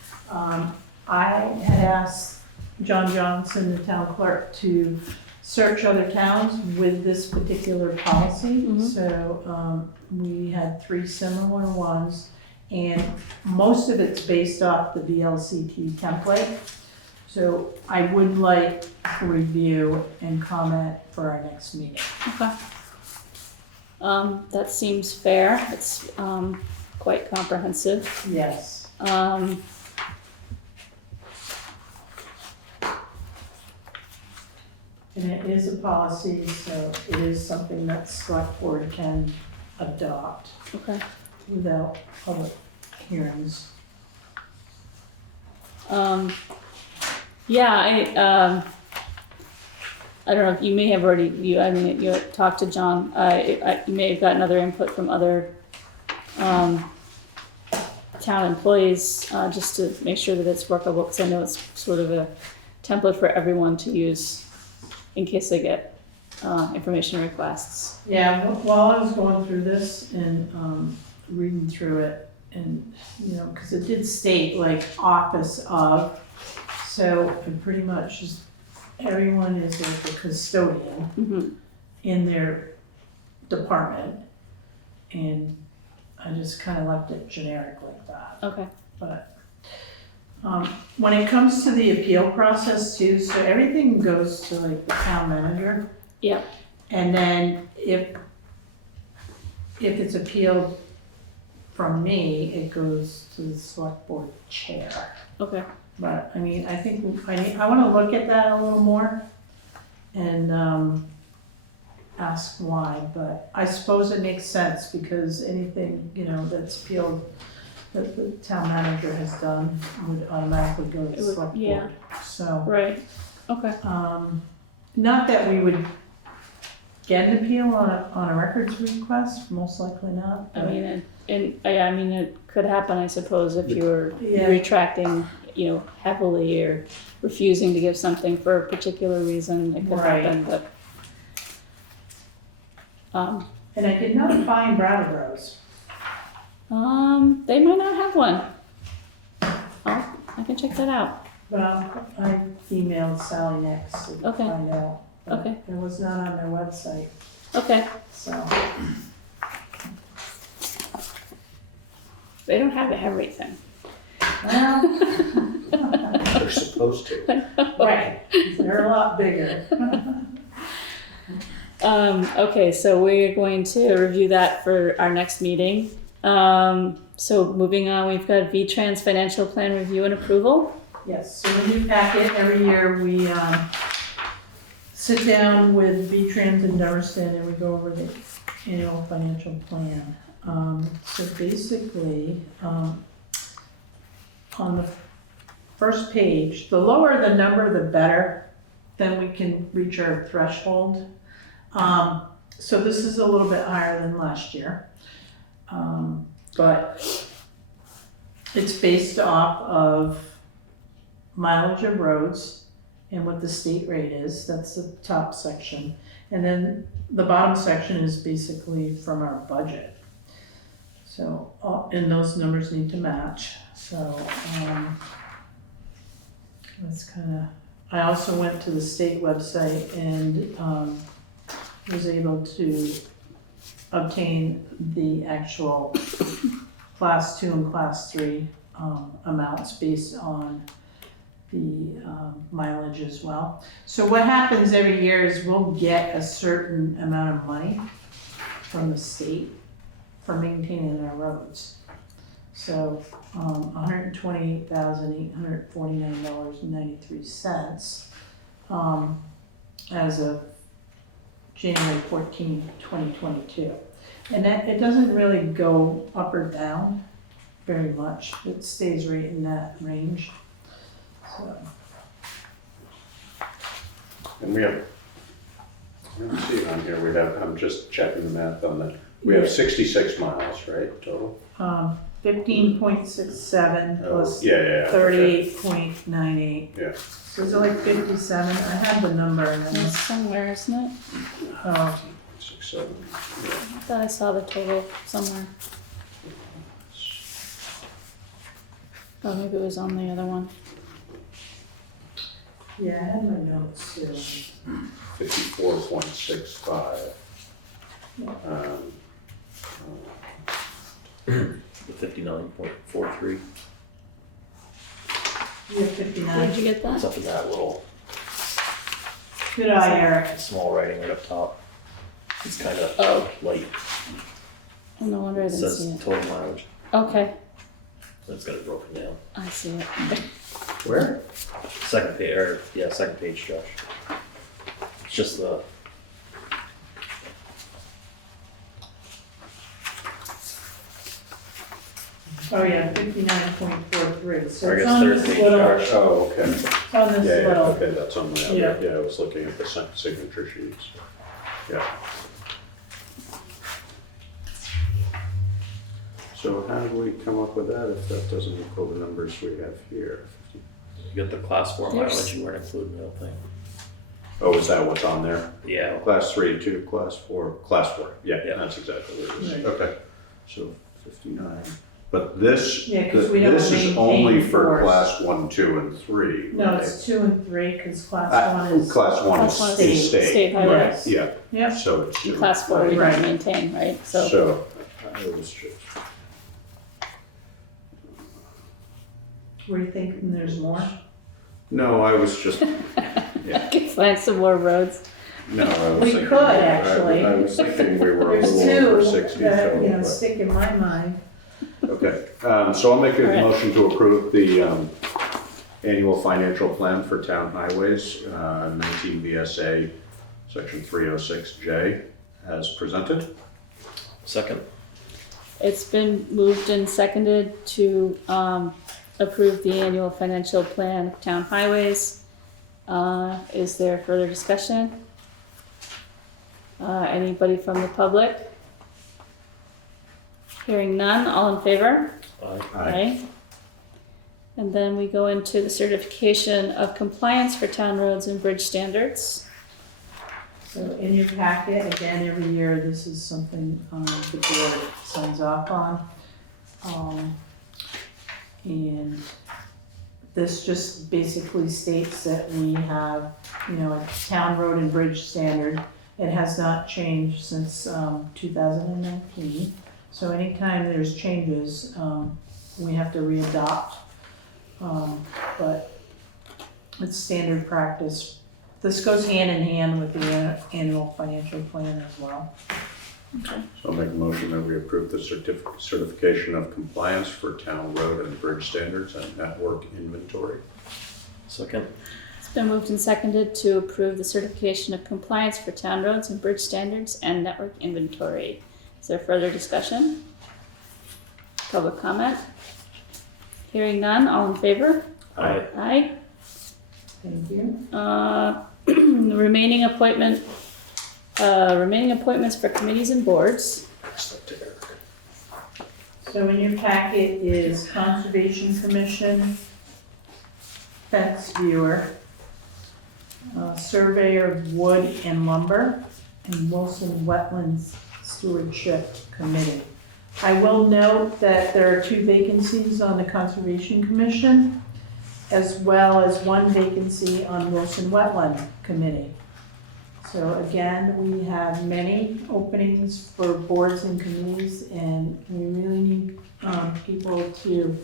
I had asked John Johnson, the town clerk, to search other towns with this particular policy. Mhm. So we had 3 similar ones, and most of it's based off the VLCT template. So I would like to review and comment for our next meeting. Okay. That seems fair. It's quite comprehensive. Yes. And it is a policy, so it is something that select board can adopt Okay. without public hearings. Yeah, I don't know if you may have already, you had talked to John, you may have gotten other input from other, town employees, just to make sure that it's workable, because I know it's sort of a template for everyone to use in case they get, information requests. Yeah, while I was going through this and reading through it, and, because it did state like office of, so it pretty much just, everyone is like a custodian Mm-hmm. in their department, and I just kind of left it generic like that. Okay. But when it comes to the appeal process too, so everything goes to like the town manager. Yep. And then if it's appealed from me, it goes to the select board chair. Okay. But I mean, I think I want to look at that a little more. And ask why, but I suppose it makes sense because anything, that's appealed that the town manager has done would automatically go to It the would- select yeah. board. So, Right, okay. not that we would get an appeal on a records request, most likely not. I but- mean, it could happen, I suppose, if you were Yeah. retracting, heavily or refusing to give something for a particular reason, it could Right. happen, but. And I did not find Brattleboro's. They might not have one. I can check that out. Well, I emailed Sally next to Okay. find out. but Okay. It was not on their website, Okay, so. they don't have everything. Well, They're supposed to. right, they're a lot bigger. Okay, so we're going to review that for our next meeting. So moving on, we've got VTrans financial plan review and approval. Yes, so in your packet, every year we sit down with VTrans in Dummerston and we go over the annual financial plan. So basically, on the first page, the lower the number, the better, then we can reach our threshold. So this is a little bit higher than last year. But it's based off of mileage of roads and what the state rate is. That's the top section. And then the bottom section is basically from our budget. So, and those numbers need to match. So, that's kind of, I also went to the state website and was able to obtain the actual class 2 and class 3 amounts based on the mileage as well. So what happens every year is we'll get a certain amount of money from the state for maintaining our roads. So $128,849.93 as of January 14, 2022. And that, it doesn't really go up or down very much. It stays right in that range. So, And we have, I don't see it on here, I'm just checking the math on that. We have 66 miles, right, total? 15.67 plus Yeah. 38.98. Yeah. So it's like 57. I had the number and then, It's somewhere, isn't it? oh, 6, 7, I thought I saw the total somewhere. Oh, maybe it was on the other one. yeah, I had my notes too. 54.65. The 59.43. You have Where'd 59. you get It's that? up in that little Good eye, Eric. small writing right up top. It's kind of Oh. light. Oh, no wonder I It didn't see says it. total mileage. Okay, It's got it broken down. I see it. Where? Second page, Josh. It's just the, Oh, yeah, 59.43. So I it's guess on third this page, little, Josh. Oh, okay. it's on this Yeah, little. okay, that's on my other, Yeah. I was looking at the signature sheets. Yeah. So how do we come up with that if that doesn't equal the numbers we have here? you got the class 4 There's- mileage you weren't including, I don't think. Oh, is that what's on there? Yeah, Class 3, 2, class 4, yeah, Yeah. that's exactly what it is. Right. Okay, so 59. But this, Yeah, 'cause we don't this is maintain only for fours. class 1, 2, and 3. No, right? it's 2 and 3, because class 1 is. Class 1 Class one is is state. state highway. Right, yeah, Yep. so it's. In class 4, we Right. don't maintain, right? So, So, I was just, Were you thinking there's more? no, I was just, I can find some more roads. no, I was We thinking. could, actually. I was thinking we were a There's little over 2 60 that, total, stick in my mind. but, okay. So I'll make a All right. motion to approve the annual financial plan for town highways, 19 VSA, section 306J. as presented. Second. It's been moved and seconded to approve the annual financial plan of town highways. Is there further discussion? Anybody from the public? Hearing none, all in favor? Aye. And then we go into the certification of compliance for town roads and bridge standards. So in your packet, again, every year, this is something the board signs off on. And this just basically states that we have, a town road and bridge standard. It has not changed since 2019. So anytime there's changes, we have to readopt. But it's standard practice. This goes hand in hand with the annual financial plan as well. So I'll make a motion that we approve the certification of compliance for town road and bridge standards and network inventory. Second. It's been moved and seconded to approve the certification of compliance for town roads and bridge standards and network inventory. Is there further discussion? Public comment? Hearing none, all in favor? Aye. Aye. Thank you. The remaining appointments for committees and boards. So in your packet is Conservation Commission, fence viewer, surveyor of wood and lumber, and Wilson Wetlands Stewardship Committee. I will note that there are 2 vacancies on the Conservation Commission, as well as 1 vacancy on Wilson Wetland Committee. So again, we have many openings for boards and committees, and we really need people to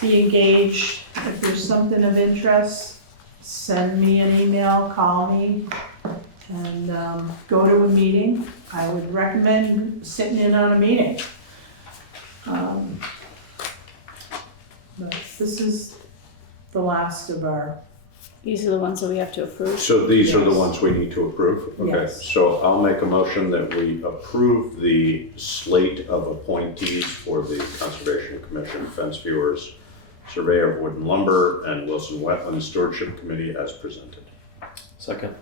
be engaged. If there's something of interest, send me an email, call me, and go to a meeting. I would recommend sitting in on a meeting. But this is the last of our, These are the ones that we have to approve. So these are the Yes. ones we need to approve? Okay, Yes. so I'll make a motion that we approve the slate of appointees for the Conservation Commission, fence viewers, surveyor of wood and lumber, and Wilson Wetlands Stewardship Committee as presented. Second.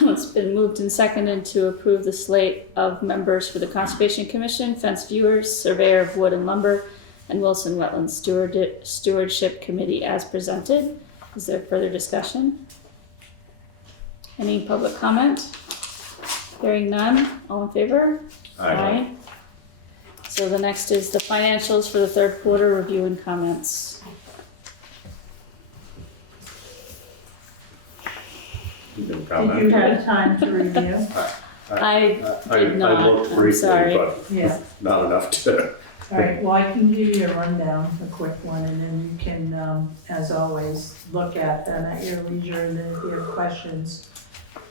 It's been moved and seconded to approve the slate of members for the Conservation Commission, fence viewers, surveyor of wood and lumber, and Wilson Wetlands Stewardship Committee as presented. Is there further discussion? Any public comment? Hearing none, all in favor? So the next is the financials for the 3rd quarter, review and comments. You can did comment. you have time to review? I I did not, looked I'm briefly, sorry. but Yeah. not enough to. All right, well, I can give you a rundown, a quick one, and then you can, as always, look at them at your leisure, and then if you have questions,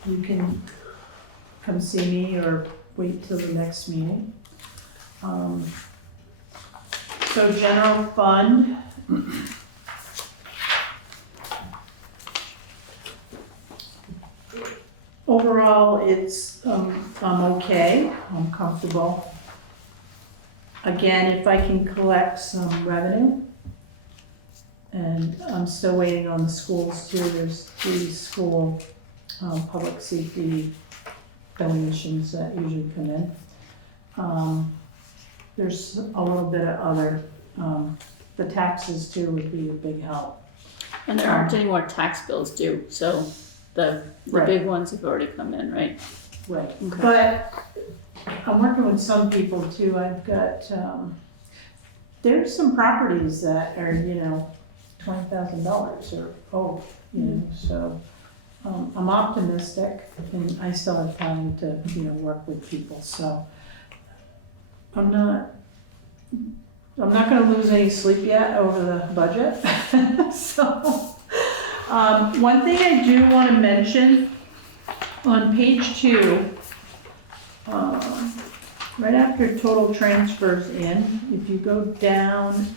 you can come see me or wait till the next meeting. So general fund. Overall, it's, I'm okay, I'm comfortable. Again, if I can collect some revenue, and I'm still waiting on the schools too, there's 3 school public safety donations that usually come in. There's a little bit of other, the taxes too would be a big help. And there aren't any more tax bills due, so the Right. big ones have already come in, right? Right, Okay. but I'm working with some people too. I've got, there's some properties that are, $20,000 or, so I'm optimistic, and I still have time to, work with people, so I'm not gonna lose any sleep yet over the budget. So, one thing I do wanna mention, on page 2, right after total transfers in, if you go down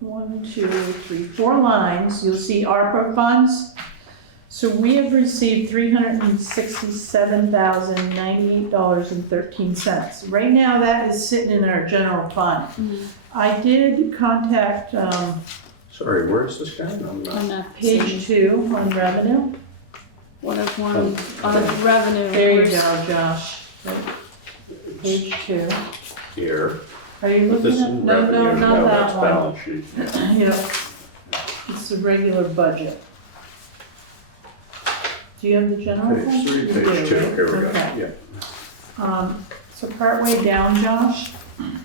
1, 2, 3, 4 lines, you'll see ARPA funds. So we have received $367,098.13. Right now, that is sitting in our general fund. I did contact, Sorry, where is this guy? I'm not. On page 2 on revenue. on revenue. There you go, Josh. Page 2. Here. Are you But this looking is at, no, revenue, not that's that one. balance sheet. Yep. It's a regular budget. Do you have the general fund? Page 3, You page do, 2, right? here we go, Okay. yeah. So partway down, Josh?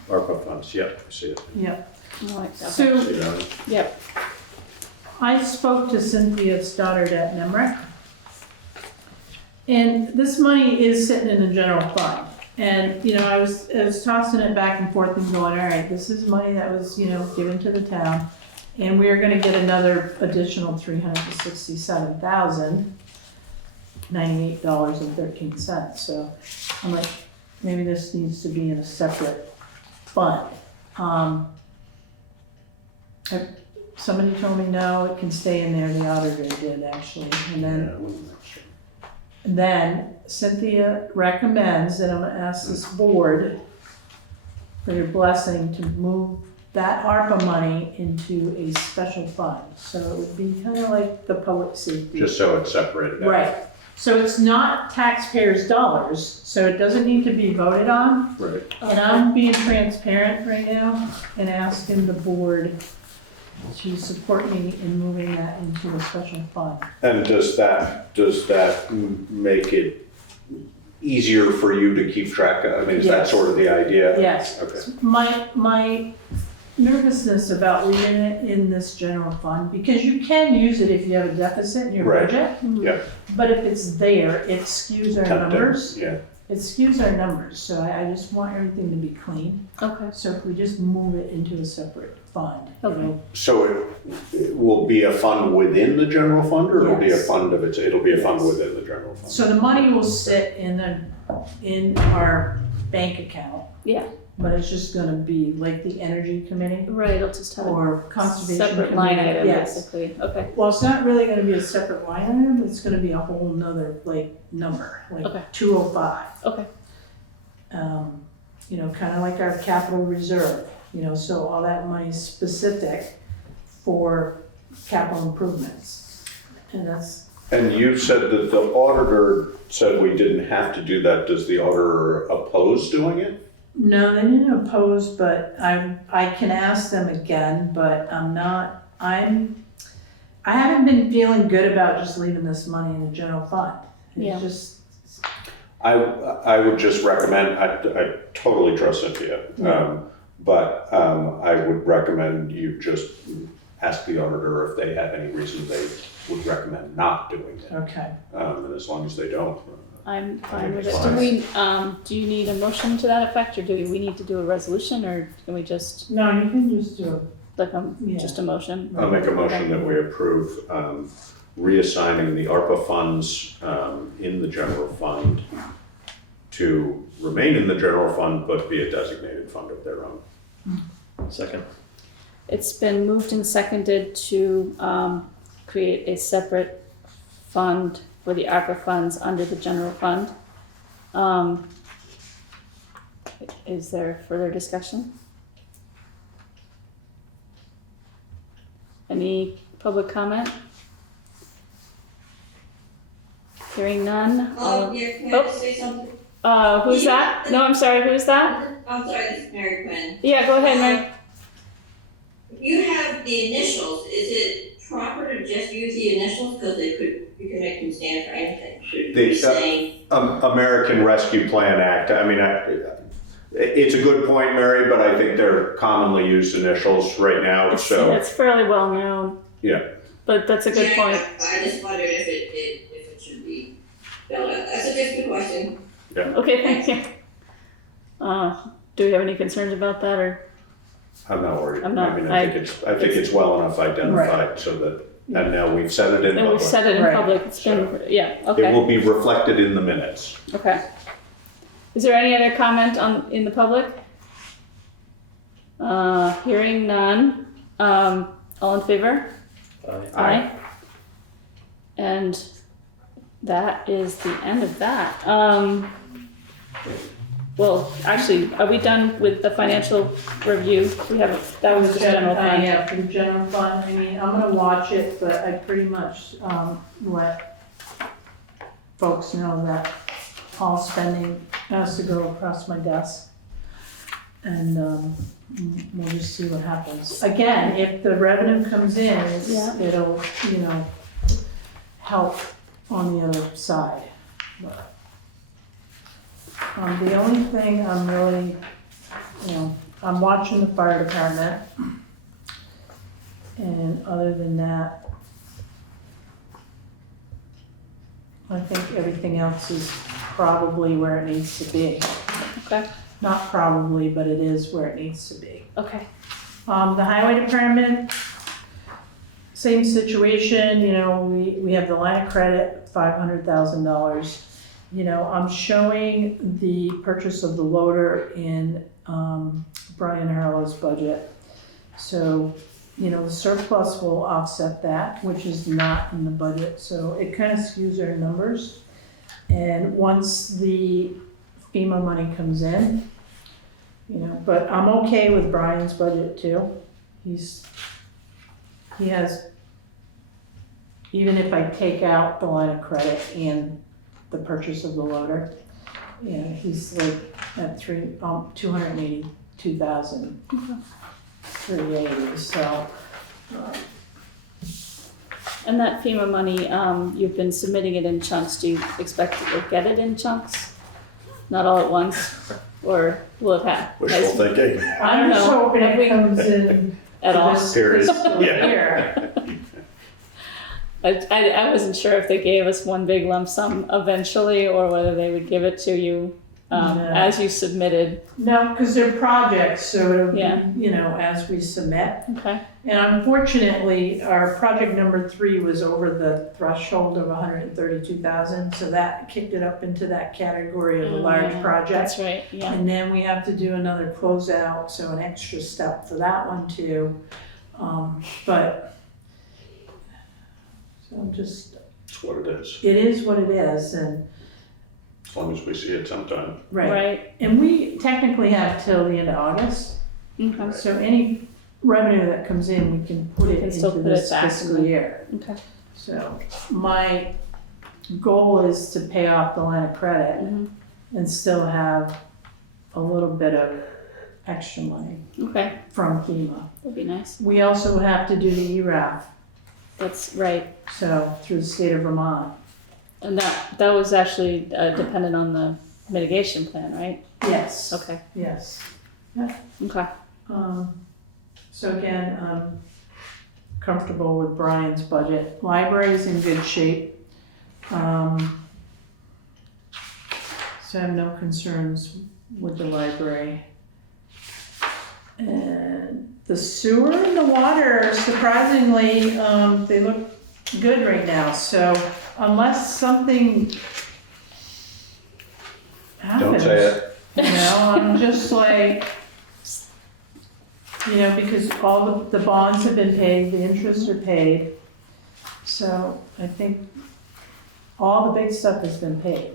ARPA funds, yep, I see it. Yep. I like that. So See that? Yep, I spoke to Cynthia Stoddard at NEMRIC. And this money is sitting in the general fund. And, you know, I was tossing it back and forth and going, all right, this is money that was, you know, given to the town. And we are gonna get another additional $367,098.13. So I'm like, maybe this needs to be in a separate fund. Somebody told me, no, it can stay in there, the auditor did actually. And then Yeah, I wanna make sure. then Cynthia recommends that I'm gonna ask this board for your blessing to move that ARPA money into a special fund. So it would be kind of like the public safety. Just so it's separated out. Right. So it's not taxpayers' dollars, so it doesn't need to be voted on. Right. And I'm being transparent right now and asking the board to support me in moving that into a special fund. And does that make it easier for you to keep track of? I mean, is that Yes. sort of the idea? Yes. Okay. My nervousness about leaving it in this general fund, because you can use it if you have a deficit in your Right. budget. Yeah. But if it's there, it skews our Tempting, numbers. yeah. It skews our numbers, so I just want everything to be clean. okay. So if we just move it into a separate fund, you Okay. know, So it will be a fund within the general fund, or it'll be a Yes. fund of its, it'll be a fund Yes. within the general fund? so the money will sit in our bank account. Yeah. But it's just gonna be like the energy committee Right, it'll just have a or conservation. separate line committee. item, Yes. basically, okay. Well, it's not really gonna be a separate line item, it's gonna be a whole nother, like, number, Okay. like 205. Okay. You know, kinda like our capital reserve, you know, so all that money's specific for capital improvements. And that's, And you said that the auditor said we didn't have to do that. Does the auditor oppose doing it? no, they didn't oppose, but I can ask them again, but I haven't been feeling good about just leaving this money in the general fund. Yeah. It's just, I would just recommend, I totally trust Cynthia. Yeah. But I would recommend you just ask the auditor if they have any reason they would recommend not doing it. okay. And as long as they don't. I'm I fine think with it's it. fine. Do you need a motion to that effect, or do we need to do a resolution, or can we just, No, you can just do like, Yeah. just a motion? I'll make a motion that we approve reassigning the ARPA funds in the general fund to remain in the general fund, but be a designated fund of their own. Second. It's been moved and seconded to create a separate fund for the ARPA funds under the general fund. Is there further discussion? Any public comment? Hearing none? all- Yeah, can I just say something? Who's that? No, I'm sorry, who's that? I'm sorry, this is Mary Quinn. Yeah, go ahead, Mary. You have the initials, is it proper to just use the initials, because you can make them stand for anything? Should They- we say, American Rescue Plan Act, I mean, it's a good point, Mary, but I think they're commonly used initials right now, so, It's fairly well known. Yeah. But that's a good Yeah, point. I just wondered if it should be spelled out. That's just a question. Okay, thank you. Do we have any concerns about that, or? I'm not worried. I'm not- I mean, I think it's well enough identified so that, and now we've said it in And we've public. said it in Right. public, it's been, yeah, It okay, will be reflected in the minutes. okay. Is there any other comment in the public? Hearing none, all in favor? Aye. Aye. And that is the end of that. Well, actually, are we done with the financial review? We haven't, that was the general fund. Yeah, for the general fund, I mean, I'm gonna watch it, but I pretty much, let folks know that all spending has to go across my desk. And, we'll just see what happens. Again, if the revenue comes in, Yeah. it'll, help on the other side. But, the only thing I'm really, I'm watching the fire department. And other than that, I think everything else is probably where it needs to be. Okay, Not probably, but it is where it needs to be. okay. The highway department, same situation, we have the line of credit, $500,000. I'm showing the purchase of the loader in, Brian Harlow's budget. So, the surplus will offset that, which is not in the budget, so it kind of skews our numbers. And once the FEMA money comes in, but I'm okay with Brian's budget too. He has, even if I take out the line of credit and the purchase of the loader, he's like at 282,000, 380, so. And that FEMA money, you've been submitting it in chunks. Do you expect to get it in chunks? Not all at once? Or will it have? Wishful thinking. I don't I'm just know. hoping Have it we- comes in At all? this Period. fiscal Yeah. year. I wasn't sure if they gave us one big lump sum eventually or whether they would give it to you No. as you submitted. No, because they're projects, so it'll Yeah. be, as we submit. Okay. And unfortunately, our project number 3 was over the threshold of 132,000, so that kicked it up into that category of a large project. That's right, yeah. And then we have to do another closeout, so an extra step for that one too. But, so just, It's what it is, it is what it is, and, as long as we see it sometime. Right. And we technically have till the end of August, Okay. so any revenue that comes in, we can put We it can still into put it this back in fiscal the- year. Okay. So my goal is to pay off the line of credit Mhm. and still have a little bit of extra money Okay. from FEMA. That'd be nice. We also have to do the ERAF, That's right. so through the state of Vermont. And that was actually dependent on the mitigation plan, right? Yes. Okay. Yes. Okay. So again, I'm comfortable with Brian's budget. Library's in good shape. So I have no concerns with the library. And the sewer and the water, surprisingly, they look good right now. So unless something happens. Don't say it. I'm just like, because all the bonds have been paid, the interests are paid. So I think all the big stuff has been paid.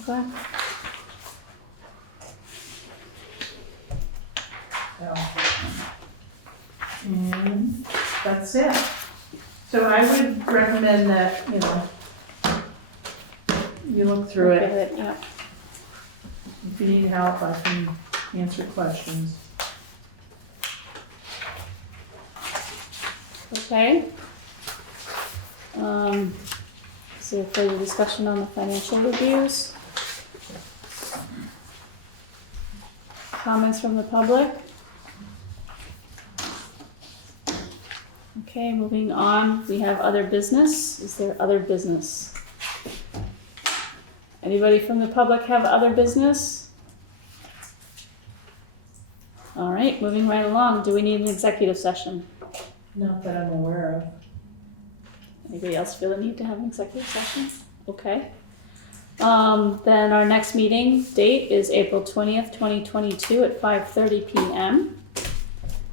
Okay. So, and that's it. So I would recommend that, you look through Look it. at it, yeah. If you need help, I can answer questions. Okay. Is there further discussion on the financial reviews? Comments from the public? Okay, moving on, we have other business. Is there other business? Anybody from the public have other business? All right, moving right along. Do we need an executive session? Not that I'm aware of. Anybody else feel the need to have an executive session? Okay. Then our next meeting date is April 20th, 2022 at 5:30 p.m.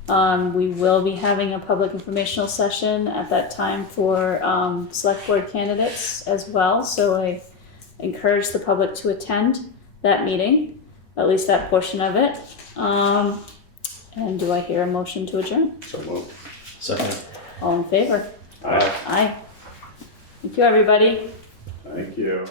We will be having a public informational session at that time for select board candidates as well. So I encourage the public to attend that meeting, at least that portion of it. And do I hear a motion to adjourn? So moved. Second. All in favor? Aye. Aye. Thank you, everybody. Thank you.